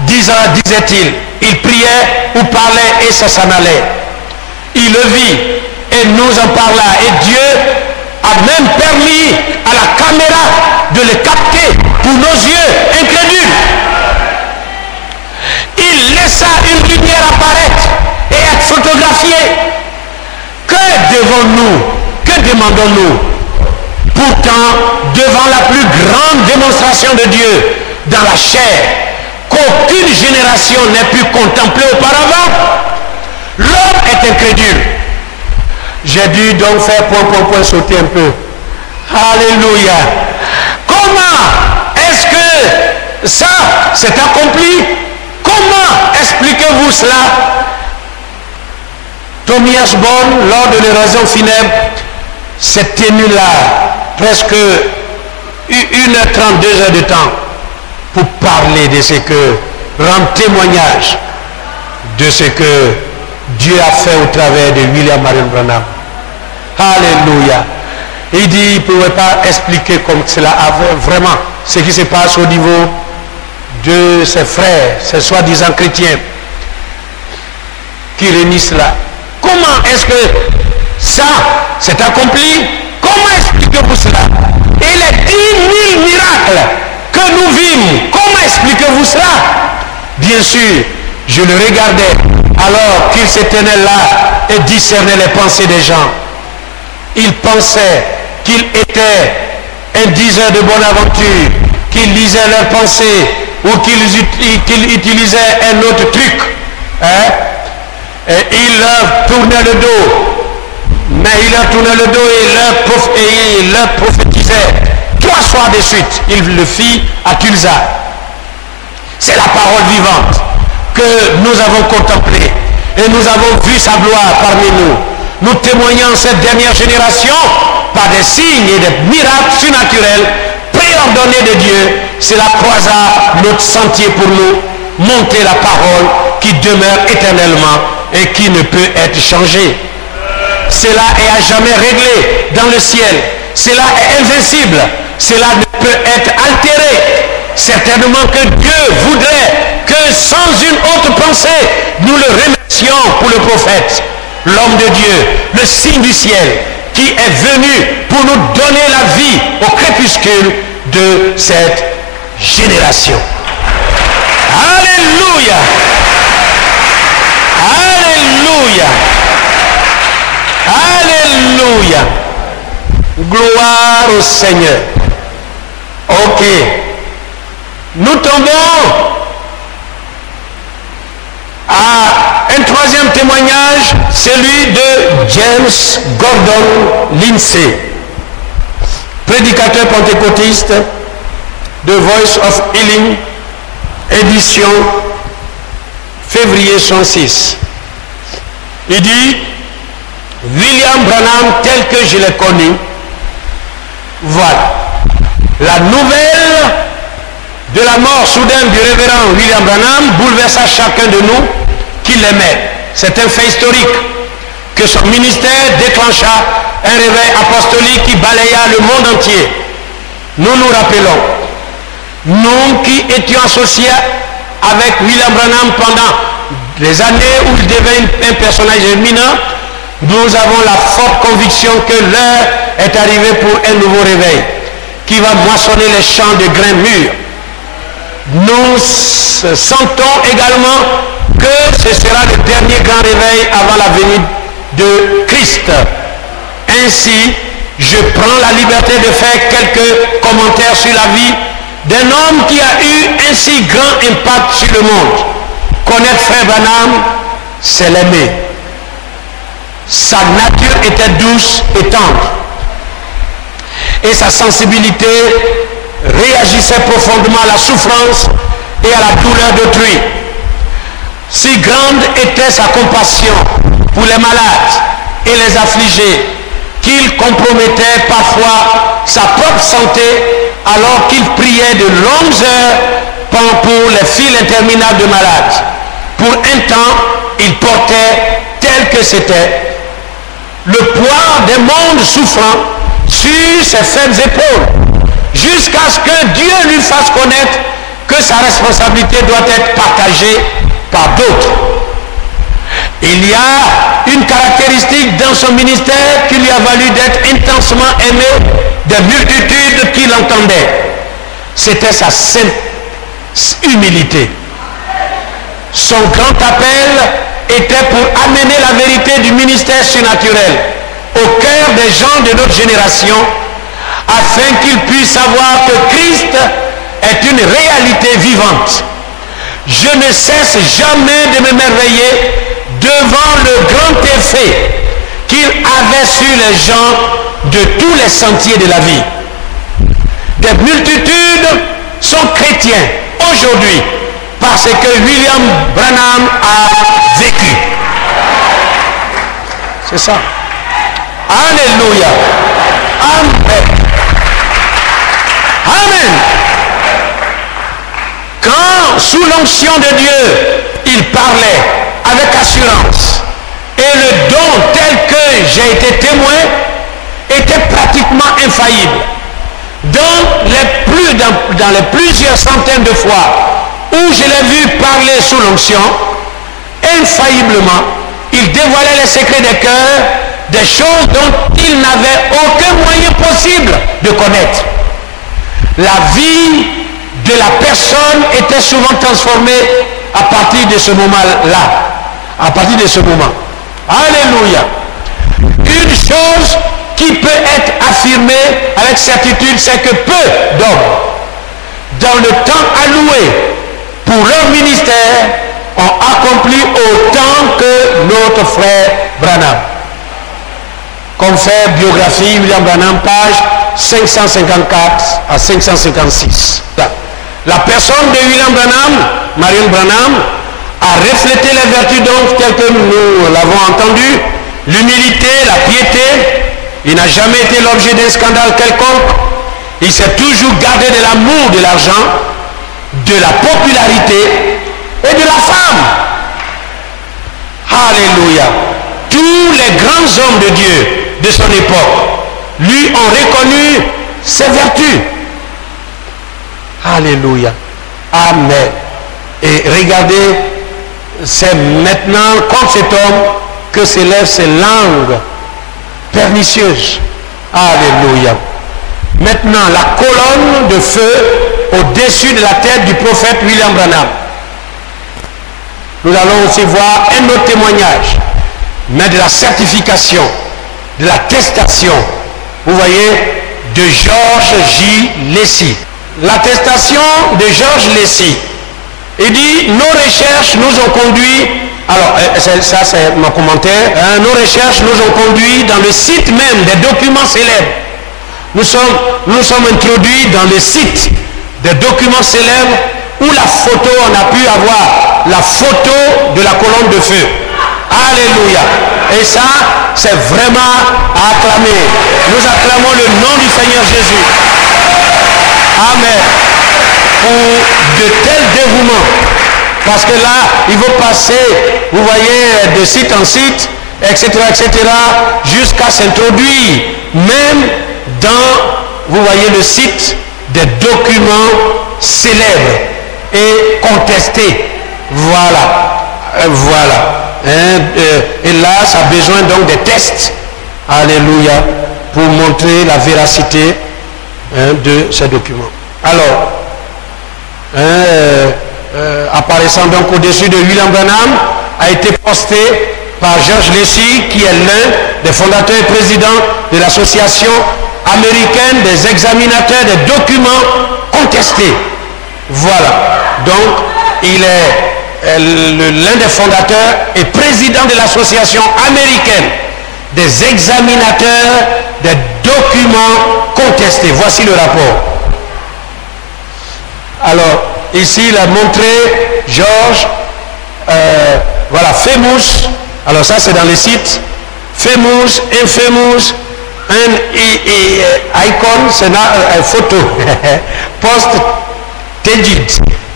10 ans, disait-il. Il priait ou parlait et ça s'en allait. Il le vit et nous en parla. Et Dieu a même permis à la caméra de le capter pour nos yeux incrédules. Il laissa une lumière apparaître et être photographiée. Que devons-nous? Que demandons-nous? Pourtant, devant la plus grande démonstration de Dieu dans la chair, qu'aucune génération n'ait pu contempler auparavant, l'homme est incrédule. J'ai dû donc faire point, sauter un peu. Alléluia. Comment est-ce que ça s'est accompli? Comment expliquez-vous cela? Tommy Ashbourne, lors de l'oraison funèbre, s'est tenu là, presque 1h30, 2 heures de temps, pour parler de ce que, rendre témoignage de ce que Dieu a fait au travers de William Marion Branham. Alléluia. Il dit, il ne pouvait pas expliquer comme cela avait vraiment ce qui se passe au niveau de ses frères, ses soi-disant chrétiens, qui réunissent là. Comment est-ce que ça s'est accompli? Comment expliquez-vous cela? Et les 10 000 miracles que nous vîmes, comment expliquez-vous cela? Bien sûr, je le regardais alors qu'il se tenait là et discernait les pensées des gens. Il pensait qu'il était un diseur de bonne aventure, qu'il lisait leurs pensées ou qu'il utilisait un autre truc. Hein? Et il leur tournait le dos. Mais il leur tournait le dos et il leur prophétisait 3 soirs de suite. Il le fit à Tulsa. C'est la parole vivante que nous avons contemplée et nous avons vu sa gloire parmi nous. Nous témoignons cette dernière génération par des signes et des miracles surnaturels préordonnés de Dieu. Cela croisa notre sentier pour nous, monter la parole qui demeure éternellement et qui ne peut être changée. Cela est à jamais réglé dans le ciel. Cela est invincible. Cela ne peut être altéré. Certainement que Dieu voudrait que sans une autre pensée, nous le remercions pour le prophète, l'homme de Dieu, le signe du ciel, qui est venu pour nous donner la vie au crépuscule de cette génération. Alléluia! Alléluia! Alléluia! Gloire au Seigneur. Ok. Nous tombons à un troisième témoignage, celui de James Gordon Lindsay, prédicateur pentecôtiste de Voice of Healing, édition février 66. Il dit, William Branham tel que je l'ai connu, voilà, la nouvelle de la mort soudaine du révérend William Branham bouleversa chacun de nous qui l'aimait. C'est un fait historique que son ministère déclencha un réveil apostolique qui balaya le monde entier. Nous nous rappelons, nous qui étions associés avec William Branham pendant les années où il devint un personnage éminent, nous avons la forte conviction que l'heure est arrivée pour un nouveau réveil qui va moissonner les champs de grains mûrs. Nous sentons également que ce sera le dernier grand réveil avant la venue de Christ. Ainsi, je prends la liberté de faire quelques commentaires sur la vie d'un homme qui a eu un si grand impact sur le monde. Connaître Frère Branham, c'est l'aimer. Sa nature était douce et tendre. Et sa sensibilité réagissait profondément à la souffrance et à la douleur d'autrui. Si grande était sa compassion pour les malades et les affligés qu'il compromettait parfois sa propre santé alors qu'il priait de longues heures pour les files interminables de malades. Pour un temps, il portait tel que c'était le poids des mondes souffrants sur ses faibles épaules, jusqu'à ce que Dieu lui fasse connaître que sa responsabilité doit être partagée par d'autres. Il y a une caractéristique dans son ministère qui lui a valu d'être intensement aimé des multitudes qui l'entendaient. C'était sa sainte humilité. Son grand appel était pour amener la vérité du ministère surnaturel au cœur des gens de notre génération, afin qu'ils puissent savoir que Christ est une réalité vivante. Je ne cesse jamais de m'émerveiller devant le grand effet qu'il avait sur les gens de tous les sentiers de la vie. Des multitudes sont chrétiens aujourd'hui parce que William Branham a vécu. C'est ça. Alléluia. Amen. Amen. Quand, sous l'onction de Dieu, il parlait avec assurance, et le don tel que j'ai été témoin était pratiquement infaillible. Dans les plusieurs centaines de fois où je l'ai vu parler sous l'onction, infailliblement, il dévoilait les secrets des cœurs, des choses dont il n'avait aucun moyen possible de connaître. La vie de la personne était souvent transformée à partir de ce moment-là. À partir de ce moment. Alléluia. Une chose qui peut être affirmée avec certitude, c'est que peu d'hommes, dans le temps alloué pour leur ministère, ont accompli autant que notre frère Branham. Comme fait biographie, William Branham, page 554 à 556. La personne de William Branham, Marion Branham, a reflété les vertus donc telles que nous l'avons entendu, l'humilité, la piété. Il n'a jamais été l'objet d'un scandale quelconque. Il s'est toujours gardé de l'amour de l'argent, de la popularité et de la femme. Alléluia. Tous les grands hommes de Dieu de son époque lui ont reconnu ses vertus. Alléluia. Amen. Et regardez, c'est maintenant contre cet homme que s'élèvent ces langues pernicieuses. Alléluia. Maintenant, la colonne de feu au-dessus de la tête du prophète William Branham. Nous allons aussi voir un autre témoignage, mais de la certification, de l'attestation, vous voyez, de George J. Lacy. L'attestation de George Lacy. Il dit, nos recherches nous ont conduit, alors ça c'est mon commentaire, nos recherches nous ont conduit dans le site même des documents célèbres. Nous sommes introduits dans le site des documents célèbres où la photo, on a pu avoir la photo de la colonne de feu. Alléluia. Et ça, c'est vraiment à acclamer. Nous acclamons le nom du Seigneur Jésus. Amen. Pour de tels dévouements. Parce que là, il faut passer, vous voyez, de site en site, etc., jusqu'à s'introduire même dans, vous voyez, le site des documents célèbres et contestés. Voilà. Et là, ça a besoin donc des tests. Alléluia. Pour montrer la véracité de ces documents. Alors, apparaissant donc au-dessus de William Branham, a été posté par George Lacy, qui est l'un des fondateurs et présidents de l'association américaine des examinateurs des documents contestés. Voilà. Donc, il est l'un des fondateurs et président de l'association américaine des examinateurs des documents contestés. Voici le rapport. Alors, ici, il a montré George, voilà, famous. Alors ça, c'est dans les sites. Famous, infamous, icon, c'est une photo. Post-tegid.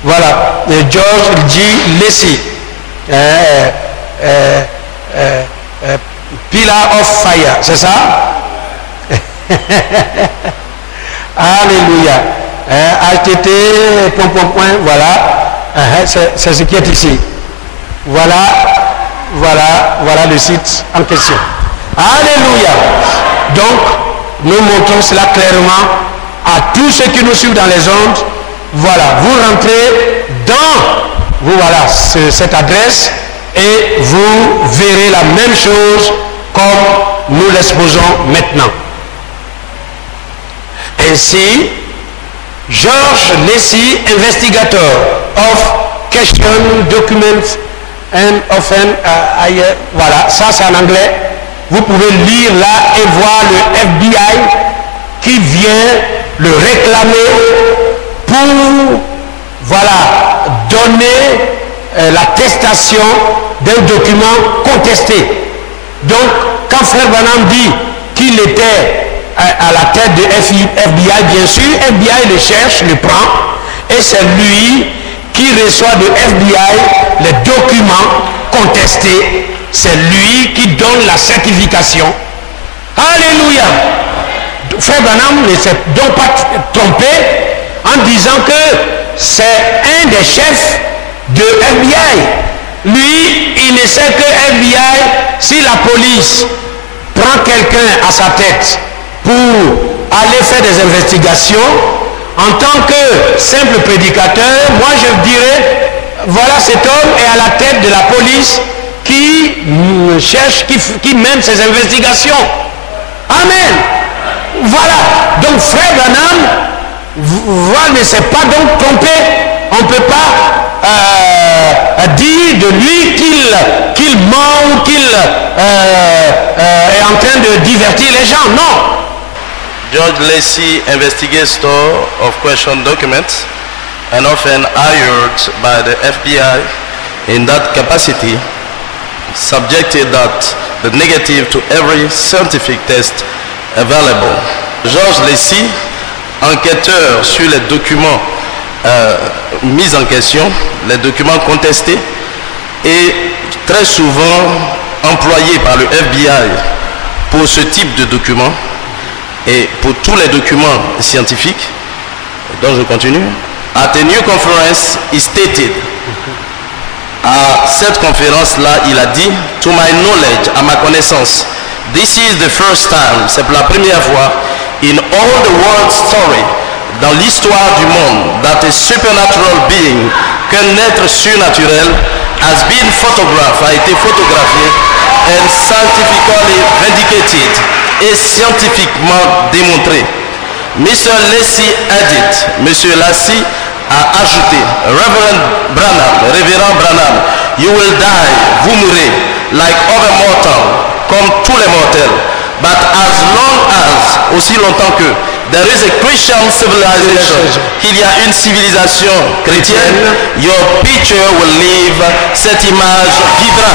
Voilà, George J. Lacy. Pillar of Fire, c'est ça? Alléluia. HTT, voilà. C'est ce qui est ici. Voilà le site en question. Alléluia. Donc, nous montrons cela clairement à tous ceux qui nous suivent dans les ondes. Voilà, vous rentrez dans cette adresse et vous verrez la même chose comme nous l'exposons maintenant. Ainsi, George Lacy, investigator of question documents and often voilà, ça c'est en anglais. Vous pouvez lire là et voir le FBI qui vient le réclamer pour, voilà, donner l'attestation d'un document contesté. Donc, quand Frère Branham dit qu'il était à la tête de FBI, bien sûr, FBI le cherche, le prend, et c'est lui qui reçoit de FBI les documents contestés. C'est lui qui donne la certification. Alléluia. Frère Branham ne s'est donc pas trompé en disant que c'est un des chefs de FBI. Lui, il ne sait que FBI, si la police prend quelqu'un à sa tête pour aller faire des investigations, en tant que simple prédicateur, moi je dirais, voilà, cet homme est à la tête de la police qui cherche, qui mène ses investigations. Amen. Voilà. Donc Frère Branham ne s'est pas donc trompé. On ne peut pas dire de lui qu'il ment ou qu'il est en train de divertir les gens. Non. George Lacey investigates store of question documents and often hired by the FBI in that capacity, subjected that the negative to every scientific test available. George Lacey, enquêteur sur les documents mis en question, les documents contestés, est très souvent employé par le FBI pour ce type de documents et pour tous les documents scientifiques. Donc je continue. At a new conference, he stated, à cette conférence-là, il a dit, to my knowledge, à ma connaissance, this is the first time, c'est pour la première fois, in all the world story, dans l'histoire du monde, that a supernatural being, qu'un être surnaturel, has been photographed, a été photographié, and scientifically vindicated, et scientifiquement démontré. Mr. Lacey added, Monsieur Lacey a ajouté, Révérend Branham, you will die, vous mourrez, like other mortals, comme tous les mortels, but as long as, aussi longtemps que, there is a Christian civilization, qu'il y a une civilisation chrétienne, your picture will live, cette image vivra.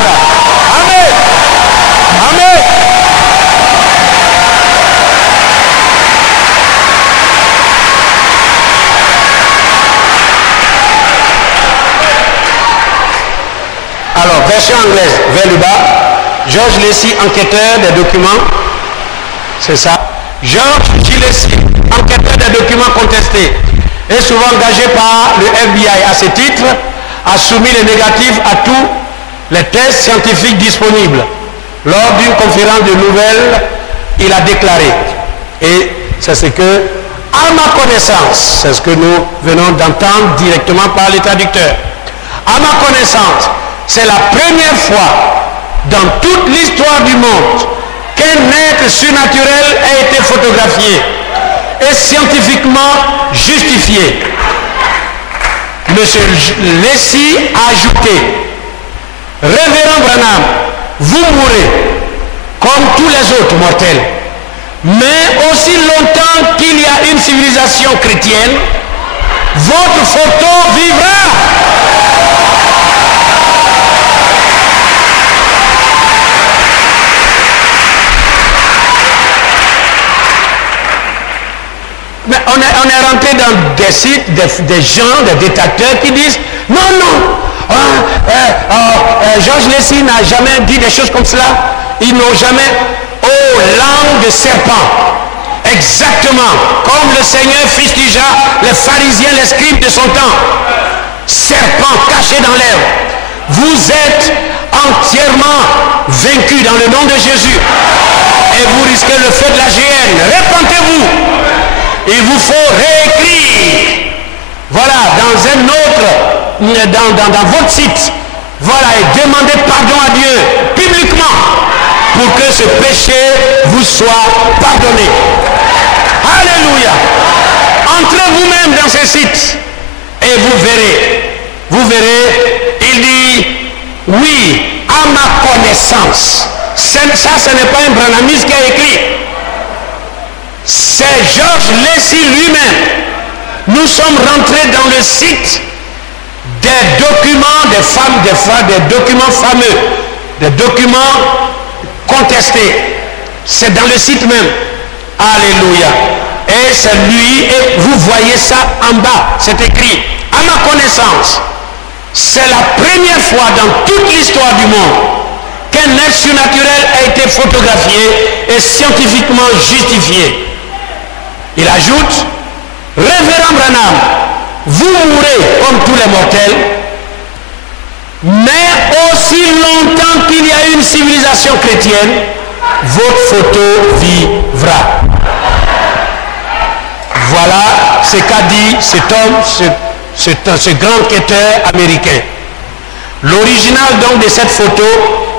Amen. Amen. Alors, version anglaise, vers le bas. George Lacey, enquêteur des documents. C'est ça. George J. Lacey, enquêteur des documents contestés, est souvent engagé par le FBI à ce titre, a soumis les négatifs à tous les tests scientifiques disponibles. Lors d'une conférence de nouvelles, il a déclaré, et c'est ce que, à ma connaissance, c'est ce que nous venons d'entendre directement par les traducteurs, à ma connaissance, c'est la première fois dans toute l'histoire du monde qu'un être surnaturel a été photographié et scientifiquement justifié. Monsieur Lacey a ajouté, Révérend Branham, vous mourrez comme tous les autres mortels, mais aussi longtemps qu'il y a une civilisation chrétienne, votre photo vivra. Mais on est rentré dans des sites, des gens, des détracteurs qui disent non, George Lacey n'a jamais dit des choses comme cela. Ils n'ont jamais, langue de serpent. Exactement, comme le Seigneur fustigea les pharisiens, les scribes de son temps. Serpent caché dans l'herbe. Vous êtes entièrement vaincus dans le nom de Jésus. Et vous risquez le feu de la géhenne. Répentez-vous. Il vous faut réécrire. Voilà, dans votre site. Voilà, et demandez pardon à Dieu publiquement pour que ce péché vous soit pardonné. Alléluia. Entrez vous-même dans ces sites et vous verrez, il dit, oui, à ma connaissance. Ça, ce n'est pas un branhamiste qui a écrit. C'est George Lacey lui-même. Nous sommes rentrés dans le site des documents des femmes, des documents fameux, des documents contesté. C'est dans le site même. Alléluia. Et c'est lui, et vous voyez ça en bas, c'est écrit. À ma connaissance, c'est la première fois dans toute l'histoire du monde qu'un être surnaturel a été photographié et scientifiquement justifié. Il ajoute, Révérend Branham, vous mourrez comme tous les mortels, mais aussi longtemps qu'il y a une civilisation chrétienne, votre photo vivra. Voilà ce qu'a dit cet homme, ce grand quêteur américain. L'original donc de cette photo,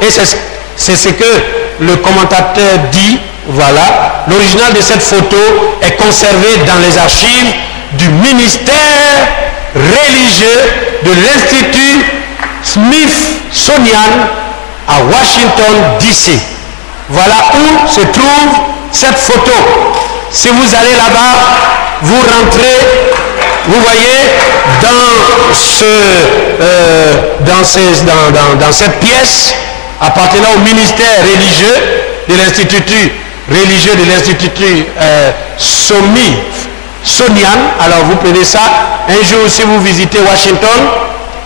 et c'est ce que le commentateur dit, voilà, l'original de cette photo est conservé dans les archives du ministère religieux de l'Institut Smithsonian à Washington, D.C. Voilà où se trouve cette photo. Si vous allez là-bas, vous rentrez, vous voyez, dans cette pièce appartenant au ministère religieux de l'Institut religieux de l'Institut Smithsonian. Alors vous prenez ça. Un jour, si vous visitez Washington,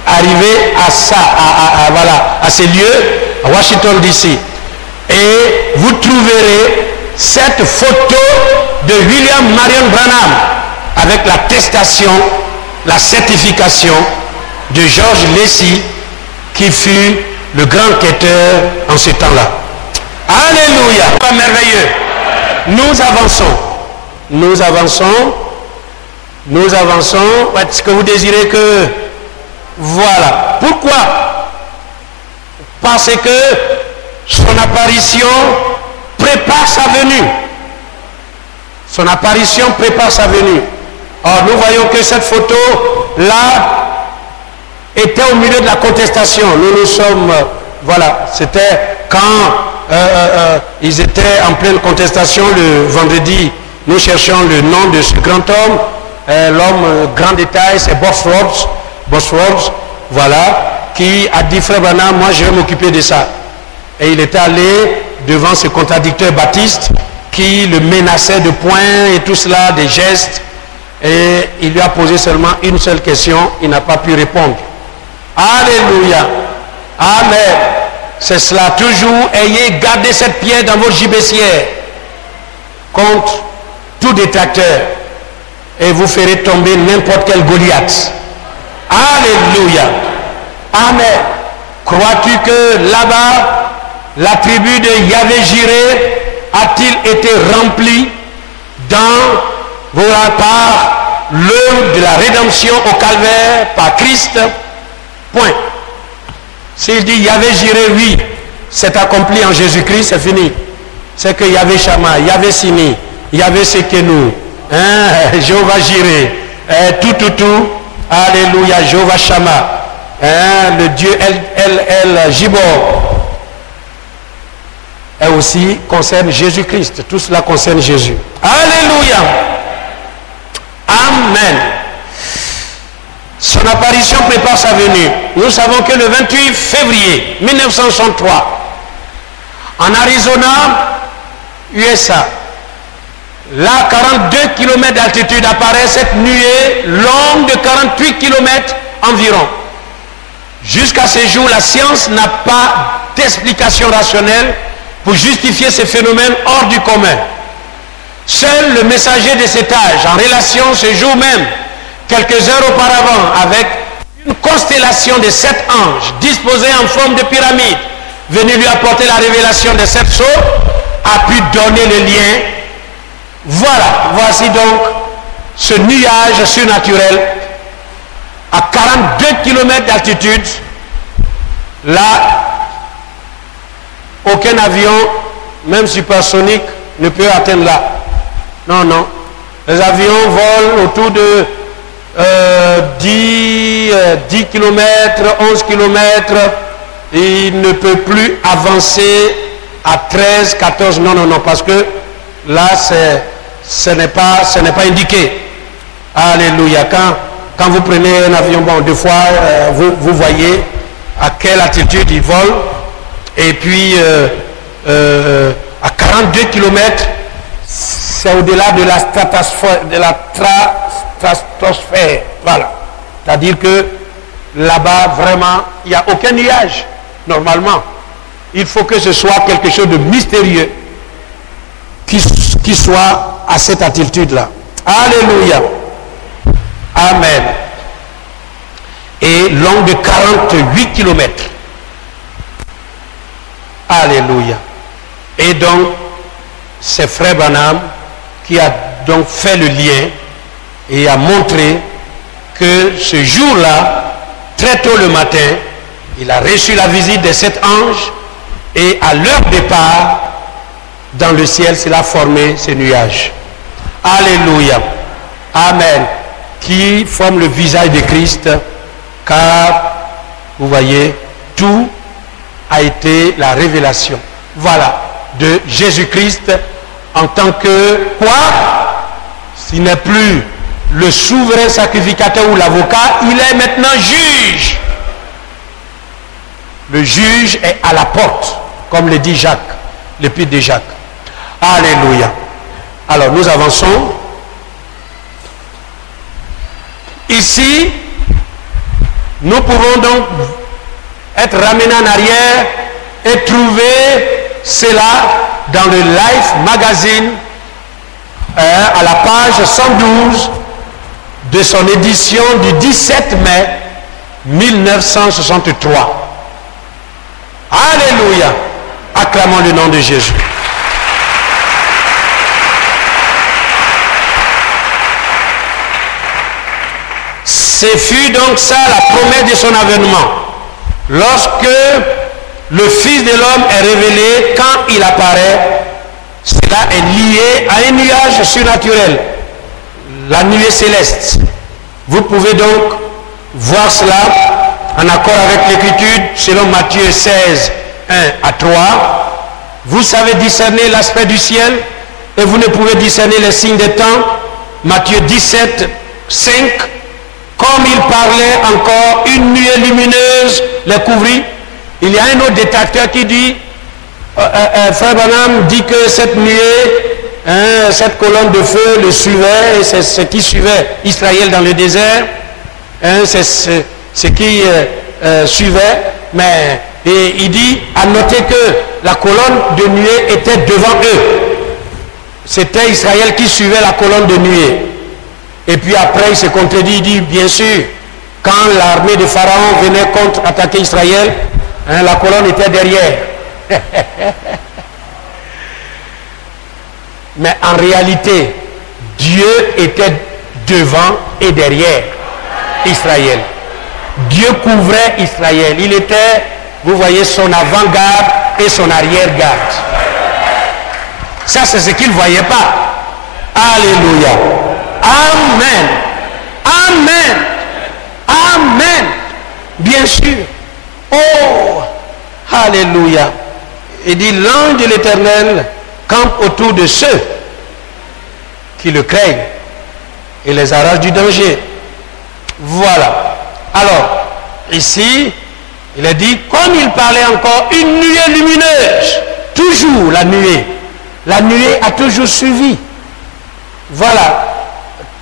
arrivez à ça, voilà, à ces lieux, à Washington DC, et vous trouverez cette photo de William Marion Branham avec l'attestation, la certification de George Lacy, qui fut le grand quêteur en ce temps-là. Alléluia, merveilleux. Nous avançons. Nous avançons. Nous avançons. Est-ce que vous désirez que... Voilà. Pourquoi? Parce que son apparition prépare sa venue. Son apparition prépare sa venue. Or, nous voyons que cette photo-là était au milieu de la contestation. Nous sommes... voilà, c'était quand ils étaient en pleine contestation le vendredi. Nous cherchons le nom de ce grand homme. L'homme grand détail, c'est Bosworth, voilà, qui a dit, frère Branham, moi je vais m'occuper de ça. Et il était allé devant ce contradicteur baptiste qui le menaçait de poings et tout cela, des gestes. Et il lui a posé seulement une seule question, il n'a pas pu répondre. Alléluia. Amen. C'est cela, toujours, ayez gardé cette pierre dans votre gibecière contre tout détracteur et vous ferez tomber n'importe quel Goliath. Alléluia. Amen. Crois-tu que là-bas, la tribu de Yahvé-Jiré a-t-il été remplie par l'œuvre de la rédemption au calvaire par Christ? Point. S'il dit Yahvé-Jiré, oui, c'est accompli en Jésus-Christ, c'est fini. C'est que Yahvé Shama, Yahvé Sini, Yahvé Sekenu, hein, Jéhovah Jiré, tout, alléluia, Jéhovah Shama, hein, le Dieu El Gibor, et aussi concerne Jésus-Christ. Tout cela concerne Jésus. Alléluia. Amen. Son apparition prépare sa venue. Nous savons que le 28 février 1963, en Arizona, USA, là, 42 km d'altitude, apparaît cette nuée longue de 48 km environ. Jusqu'à ce jour, la science n'a pas d'explication rationnelle pour justifier ces phénomènes hors du commun. Seul le messager de cet âge, en relation ce jour même, quelques heures auparavant, avec une constellation de 7 anges disposés en forme de pyramide, venu lui apporter la révélation de 7 sceaux, a pu donner le lien. Voilà, voici donc ce nuage surnaturel à 42 km d'altitude. Là, aucun avion, même supersonique, ne peut atteindre là. Non, non. Les avions volent autour de 10 km, 11 km. Il ne peut plus avancer à 13, 14. Non, non, non, parce que là, ce n'est pas indiqué. Alléluia. Quand vous prenez un avion, bon, deux fois, vous voyez à quelle altitude il vole. Et puis, à 42 km, c'est au-delà de la stratosphère. Voilà. C'est-à-dire que là-bas, vraiment, il n'y a aucun nuage, normalement. Il faut que ce soit quelque chose de mystérieux qui soit à cette altitude-là. Alléluia. Amen. Et long de 48 km. Alléluia. Et donc, c'est Frère Branham qui a donc fait le lien et a montré que ce jour-là, très tôt le matin, il a reçu la visite de cet ange et à leur départ, dans le ciel, cela a formé ce nuage. Alléluia. Amen. Qui forme le visage de Christ, car, vous voyez, tout a été la révélation. Voilà, de Jésus-Christ en tant que quoi? S'il n'est plus le souverain sacrificateur ou l'avocat, il est maintenant juge. Le juge est à la porte, comme le dit Jacques, l'épître de Jacques. Alléluia. Alors nous avançons. Ici, nous pouvons donc être ramenés en arrière et trouver cela dans le Life Magazine à la page 112 de son édition du 17 mai 1963. Alléluia. Acclamons le nom de Jésus. Ce fut donc ça la promesse de son avènement. Lorsque le Fils de l'homme est révélé, quand il apparaît, cela est lié à un nuage surnaturel, la nuée céleste. Vous pouvez donc voir cela en accord avec l'écriture selon Matthieu 16, 1 à 3. Vous savez discerner l'aspect du ciel et vous ne pouvez discerner les signes des temps. Matthieu 17, 5. Comme il parlait encore, une nuée lumineuse les couvrit. Il y a un autre détracteur qui dit, Frère Branham dit que cette nuée, cette colonne de feu le suivait, et c'est ce qui suivait Israël dans le désert, c'est ce qui suivait, mais et il dit, à noter que la colonne de nuée était devant eux. C'était Israël qui suivait la colonne de nuée. Et puis après, il se contredit, il dit, bien sûr, quand l'armée de Pharaon venait contre-attaquer Israël, la colonne était derrière. Mais en réalité, Dieu était devant et derrière Israël. Dieu couvrait Israël. Il était, vous voyez, son avant-garde et son arrière-garde. Ça, c'est ce qu'il ne voyait pas. Alléluia. Amen. Amen. Amen. Bien sûr. Oh, alléluia. Il dit, l'ange de l'Éternel campe autour de ceux qui le craignent et les arrache du danger. Voilà. Alors, ici, il a dit, comme il parlait encore, une nuée lumineuse. Toujours la nuée. La nuée a toujours suivi. Voilà.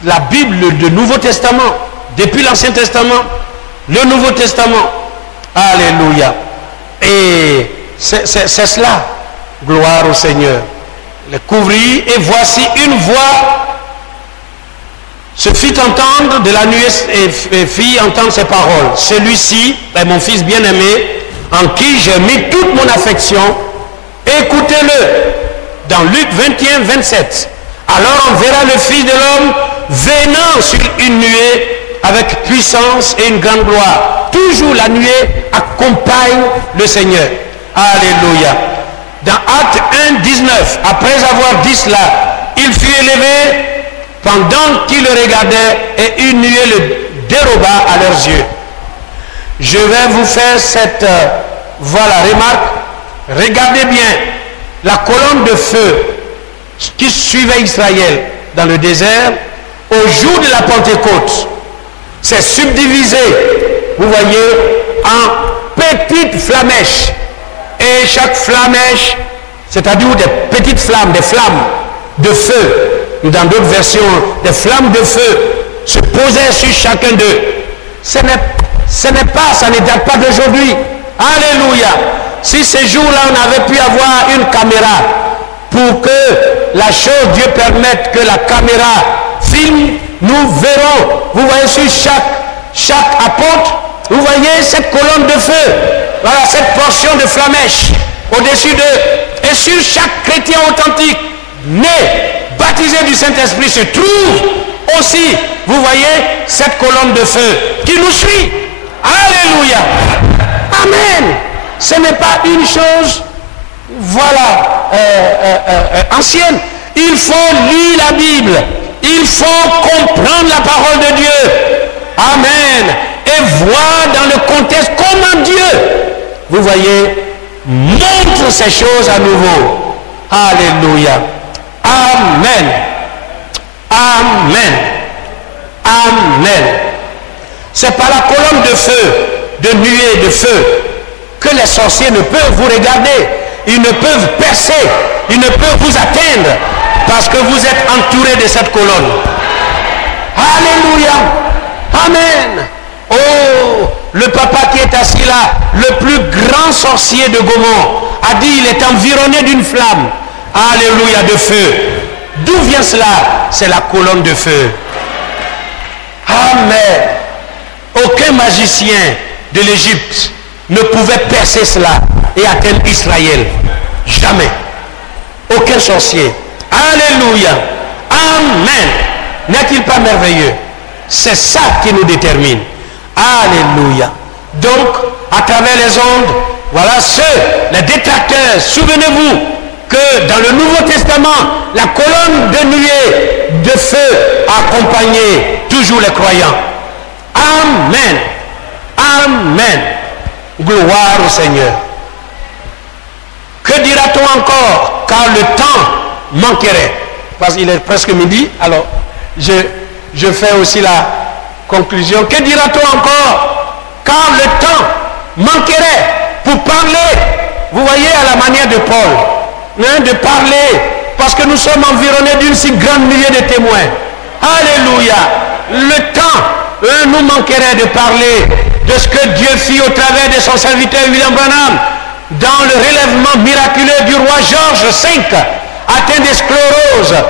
La Bible, le Nouveau Testament, depuis l'Ancien Testament, le Nouveau Testament. Alléluia. Et c'est cela. Gloire au Seigneur. Le couvrit et voici une voix se fit entendre de la nuée et fit entendre ses paroles. Celui-ci est mon fils bien-aimé en qui j'ai mis toute mon affection. Écoutez-le. Dans Luc 21, 27. Alors on verra le Fils de l'homme venant sur une nuée avec puissance et une grande gloire. Toujours la nuée accompagne le Seigneur. Alléluia. Dans Actes 1, 19, après avoir dit cela, il fut élevé pendant qu'ils le regardaient et une nuée le déroba à leurs yeux. Je vais vous faire cette remarque. Regardez bien la colonne de feu qui suivait Israël dans le désert au jour de la Pentecôte. C'est subdivisé, vous voyez, en petites flamèches. Et chaque flamèche c'est-à-dire des petites flammes, des flammes de feu, ou dans d'autres versions, des flammes de feu se posaient sur chacun d'eux. Ça ne date pas d'aujourd'hui. Alléluia. Si ces jours-là, on avait pu avoir une caméra pour que la chose, Dieu permette que la caméra filme, nous verrons, vous voyez sur chaque apôtre, vous voyez cette colonne de feu, voilà cette portion de flamèche au-dessus d'eux. Et sur chaque chrétien authentique, né, baptisé du Saint-Esprit, se trouve aussi, vous voyez, cette colonne de feu qui nous suit. Alléluia. Amen. Ce n'est pas une chose, voilà, ancienne. Il faut lire la Bible. Il faut comprendre la parole de Dieu. Amen. Et voir dans le contexte comment Dieu, vous voyez, montre ces choses à nouveau. Alléluia. Amen. Amen. Amen. C'est par la colonne de feu, de nuée, de feu, que les sorciers ne peuvent vous regarder. Ils ne peuvent percer. Ils ne peuvent vous atteindre. Parce que vous êtes entouré de cette colonne. Alléluia. Amen. Oh, le papa qui est assis là, le plus grand sorcier de Gaumont, a dit il est environné d'une flamme. Alléluia, de feu. D'où vient cela? C'est la colonne de feu. Amen. Aucun magicien de l'Égypte ne pouvait percer cela et atteindre Israël. Jamais. Aucun sorcier. Alléluia. Amen. N'est-il pas merveilleux? C'est ça qui nous détermine. Alléluia. Donc, à travers les ondes, voilà les détracteurs. Souvenez-vous que dans le Nouveau Testament, la colonne de nuée de feu accompagnait toujours les croyants. Amen. Amen. Gloire au Seigneur. Que dira-t-on encore? Car le temps manquerait. Parce qu'il est presque midi, alors je fais aussi la conclusion. Que dira-t-on encore? Car le temps manquerait pour parler, vous voyez, à la manière de Paul, hein, de parler, parce que nous sommes environnés d'une si grande millier de témoins. Alléluia. Le temps nous manquerait de parler de ce que Dieu fit au travers de son serviteur William Branham dans le relèvement miraculeux du roi George V, atteint de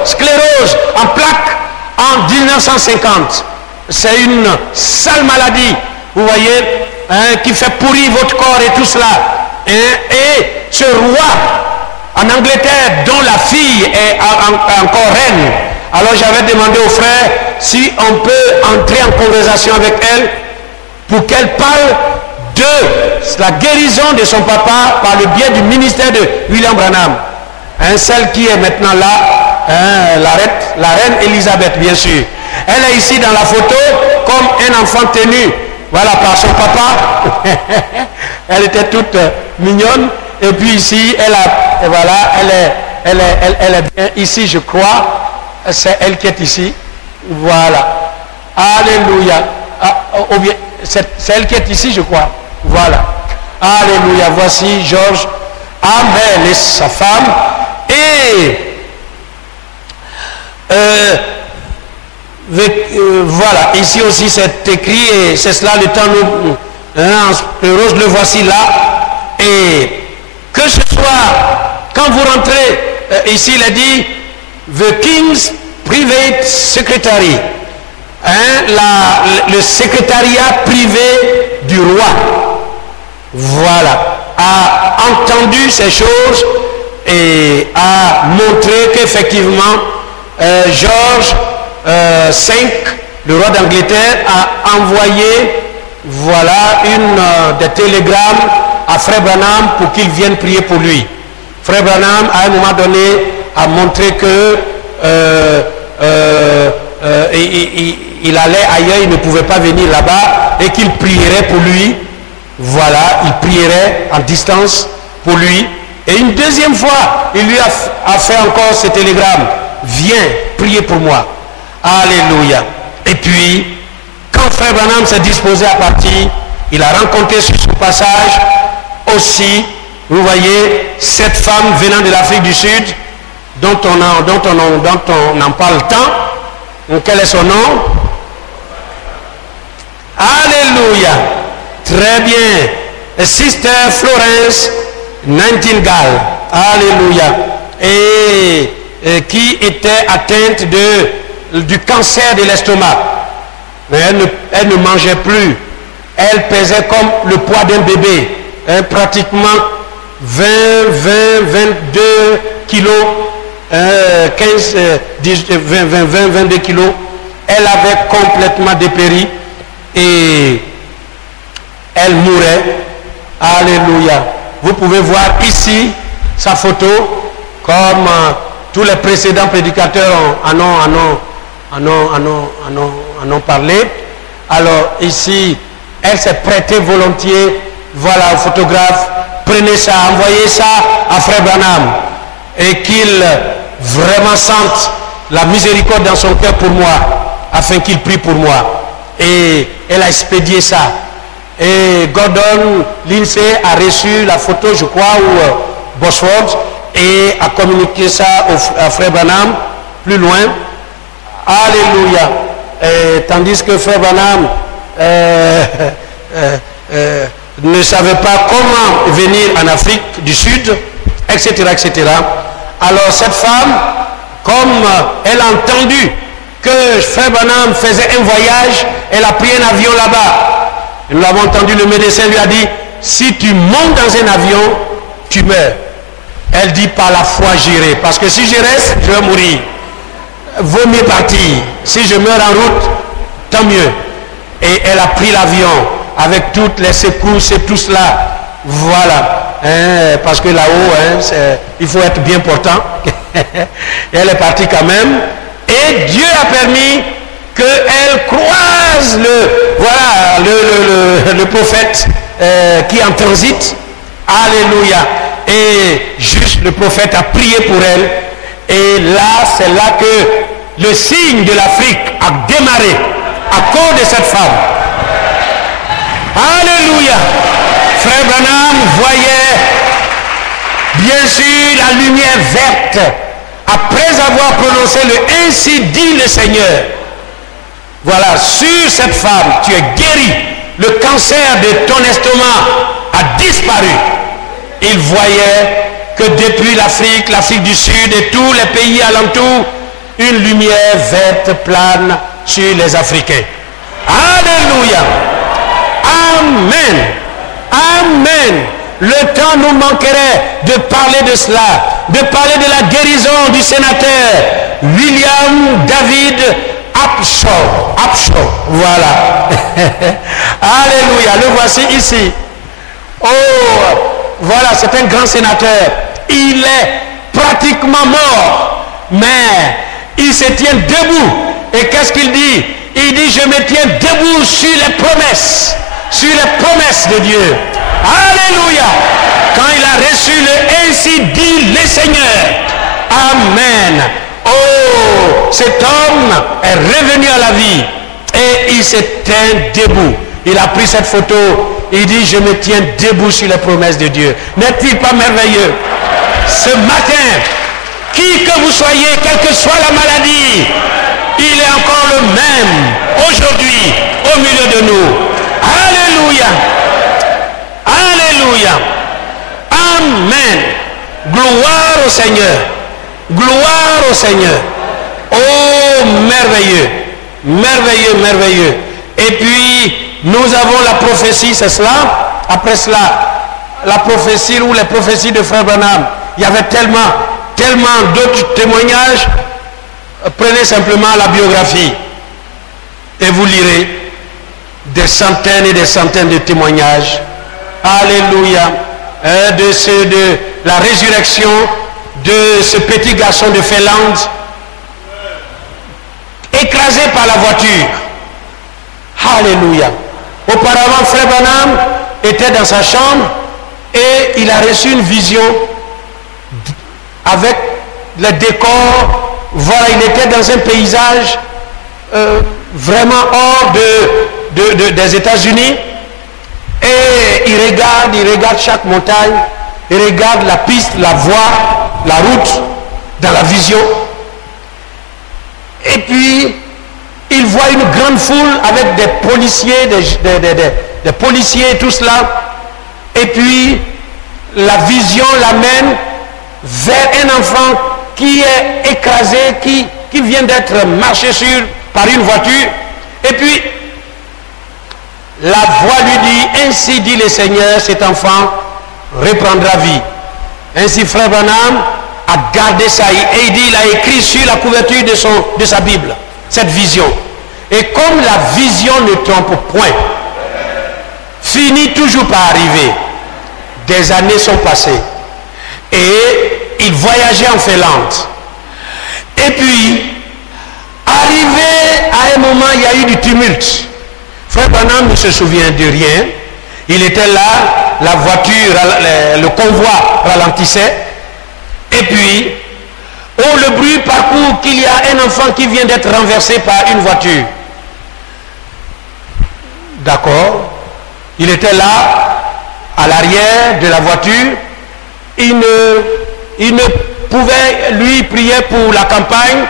sclérose en plaques en 1950. C'est une sale maladie, vous voyez, hein, qui fait pourrir votre corps et tout cela. Et ce roi en Angleterre, dont la fille est encore reine, alors j'avais demandé aux frères si on peut entrer en conversation avec elle pour qu'elle parle de la guérison de son papa par le biais du ministère de William Branham. Hein, celle qui est maintenant là, hein, la reine Elisabeth, bien sûr. Elle est ici dans la photo comme un enfant tenu, voilà, par son papa. Elle était toute mignonne. Et puis ici, elle est bien ici, je crois. C'est elle qui est ici. Voilà. Alléluia. C'est elle qui est ici, je crois. Voilà. Alléluia. Voici Georges. Amen. Et sa femme. Et voilà. Ici aussi, c'est écrit. Et c'est cela le temps. Le rose, le voici là. Et que ce soit, quand vous rentrez, ici il a dit, the King's Private Secretary, hein, le secrétariat privé du roi, voilà, a entendu ces choses et a montré qu'effectivement, George V, le roi d'Angleterre, a envoyé, voilà, des télégrammes à Frère Branham pour qu'il vienne prier pour lui. Frère Branham, à un moment donné, a montré que il allait ailleurs, il ne pouvait pas venir là-bas et qu'il prierait pour lui. Voilà, il prierait en distance pour lui. Et une deuxième fois, il lui a fait encore ce télégramme. Viens prier pour moi. Alléluia. Et puis, quand Frère Branham s'est disposé à partir, il a rencontré sur ce passage aussi Vous voyez cette femme venant de l'Afrique du Sud, dont on en parle tant. Quel est son nom? Alléluia. Très bien. Sister Florence Nightingale. Alléluia. Et qui était atteinte du cancer de l'estomac. Mais elle ne mangeait plus. Elle pesait comme le poids d'un bébé. Pratiquement 20, 22 kilos. 22 kilos. Elle avait complètement dépéri. Et elle mourait. Alléluia. Vous pouvez voir ici sa photo, comme tous les précédents prédicateurs en ont parlé. Alors ici, elle s'est prêtée volontiers. Voilà, photographe, prenez ça, envoyez ça à Frère Branham et qu'il vraiment sente la miséricorde dans son cœur pour moi, afin qu'il prie pour moi. Et elle a expédié ça. Et Gordon Lindsay a reçu la photo, je crois, ou Bosworth, et a communiqué ça à Frère Branham plus loin. Alléluia. Tandis que Frère Branham ne savait pas comment venir en Afrique du Sud, etc., etc. Alors cette femme, comme elle a entendu que Frère Branham faisait un voyage, elle a pris un avion là-bas. Nous l'avons entendu, le médecin lui a dit, si tu montes dans un avion, tu meurs. Elle dit, par la foi j'irai, parce que si je reste, je vais mourir. Vaut mieux partir. Si je meurs en route, tant mieux. Et elle a pris l'avion avec toutes les secousses et tout cela. Voilà. Parce que là-haut, il faut être bien portant. Elle est partie quand même. Et Dieu a permis qu'elle croise le prophète qui est en transit. Alléluia. Et juste le prophète a prié pour elle. Et là, c'est là que le signe de l'Afrique a démarré à cause de cette femme. Alléluia. Frère Branham voyait bien sûr la lumière verte après avoir prononcé le ainsi dit le Seigneur. Voilà, sur cette femme, tu es guéri. Le cancer de ton estomac a disparu. Il voyait que depuis l'Afrique du Sud et tous les pays alentours, une lumière verte plane sur les Africains. Alléluia. Amen. Amen. Le temps nous manquerait de parler de cela, de parler de la guérison du sénateur William David Upshaw. Voilà. Alléluia. Le voici ici. Oh, voilà, c'est un grand sénateur. Il est pratiquement mort, mais il se tient debout. Et qu'est-ce qu'il dit? Il dit, je me tiens debout sur les promesses de Dieu. Alléluia. Quand il a reçu le ainsi dit le Seigneur. Amen. Oh, cet homme est revenu à la vie et il se tient debout. Il a pris cette photo. Il dit, je me tiens debout sur les promesses de Dieu. N'est-il pas merveilleux? Ce matin, qui que vous soyez, quelle que soit la maladie, il est encore le même aujourd'hui au milieu de nous. Alléluia. Alléluia. Amen. Gloire au Seigneur. Gloire au Seigneur. Oh, merveilleux. Merveilleux, merveilleux. Et puis, nous avons la prophétie, c'est cela. Après cela, la prophétie ou les prophéties de Frère Branham. Il y avait tellement d'autres témoignages. Prenez simplement la biographie et vous lirez des centaines et des centaines de témoignages. Alléluia. De la résurrection de ce petit garçon de Finlande écrasé par la voiture. Alléluia. Auparavant, Frère Branham était dans sa chambre et il a reçu une vision avec le décor. Voilà, il était dans un paysage vraiment hors des États-Unis et il regarde chaque montagne et regarde la piste, la voie, la route dans la vision. Et puis, il voit une grande foule avec des policiers, des policiers, tout cela. Et puis, la vision l'amène vers un enfant qui est écrasé, qui vient d'être marché sur par une voiture. Et puis, la voix lui dit, ainsi dit le Seigneur, cet enfant reprendra vie. Ainsi, frère Branham a gardé ça et il dit, il a écrit sur la couverture de sa Bible cette vision. Et comme la vision ne trompe point, finit toujours par arriver. Des années sont passées et il voyageait en Finlande. Et puis, arrivé à un moment, il y a eu du tumulte. Frère Branham ne se souvient de rien. Il était là, la voiture, le convoi ralentissait. Et puis, oh, le bruit parcourt qu'il y a un enfant qui vient d'être renversé par une voiture. D'accord. Il était là, à l'arrière de la voiture. Il ne pouvait, lui, prier pour la campagne,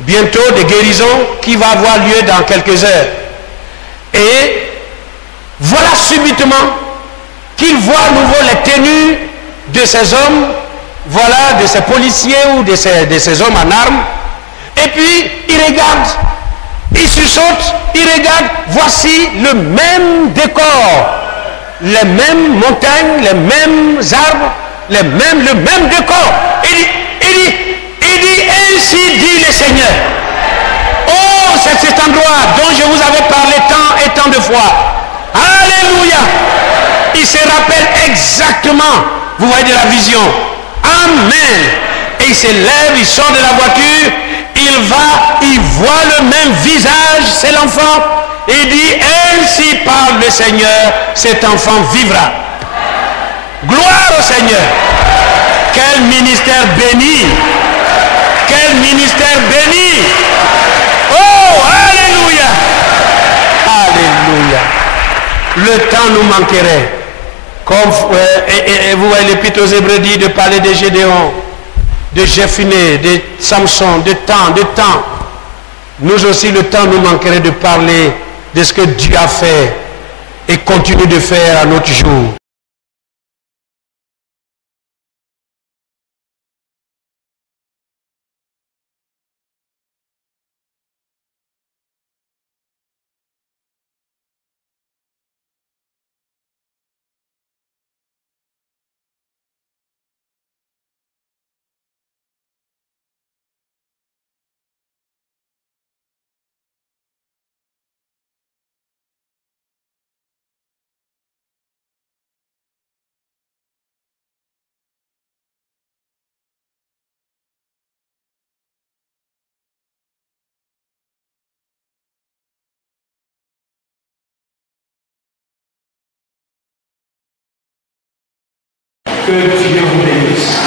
bientôt de guérison, qui va avoir lieu dans quelques heures. Et voilà subitement qu'il voit à nouveau les tenues de ces hommes, voilà, de ces policiers ou de ces hommes en armes. Et puis, il regarde, il sursaute, il regarde, voici le même décor, les mêmes montagnes, les mêmes arbres, le même décor. Il dit, ainsi dit le Seigneur. Oh, c'est cet endroit dont je vous avais parlé tant et tant de fois. Alléluia. Il se rappelle exactement, vous voyez de la vision. Amen. Et il se lève, il sort de la voiture, il voit le même visage, c'est l'enfant. Il dit, ainsi parle le Seigneur, cet enfant vivra. Gloire au Seigneur. Quel ministère béni. Quel ministère béni. Oh, alléluia. Alléluia. Le temps nous manquerait. Comme vous voyez l'Épître aux Hébreux dit de parler de Gédéon, de Jephthé, de Samson, de temps. Nous aussi, le temps nous manquerait de parler de ce que Dieu a fait et continue de faire à notre jour. Que Dieu vous bénisse.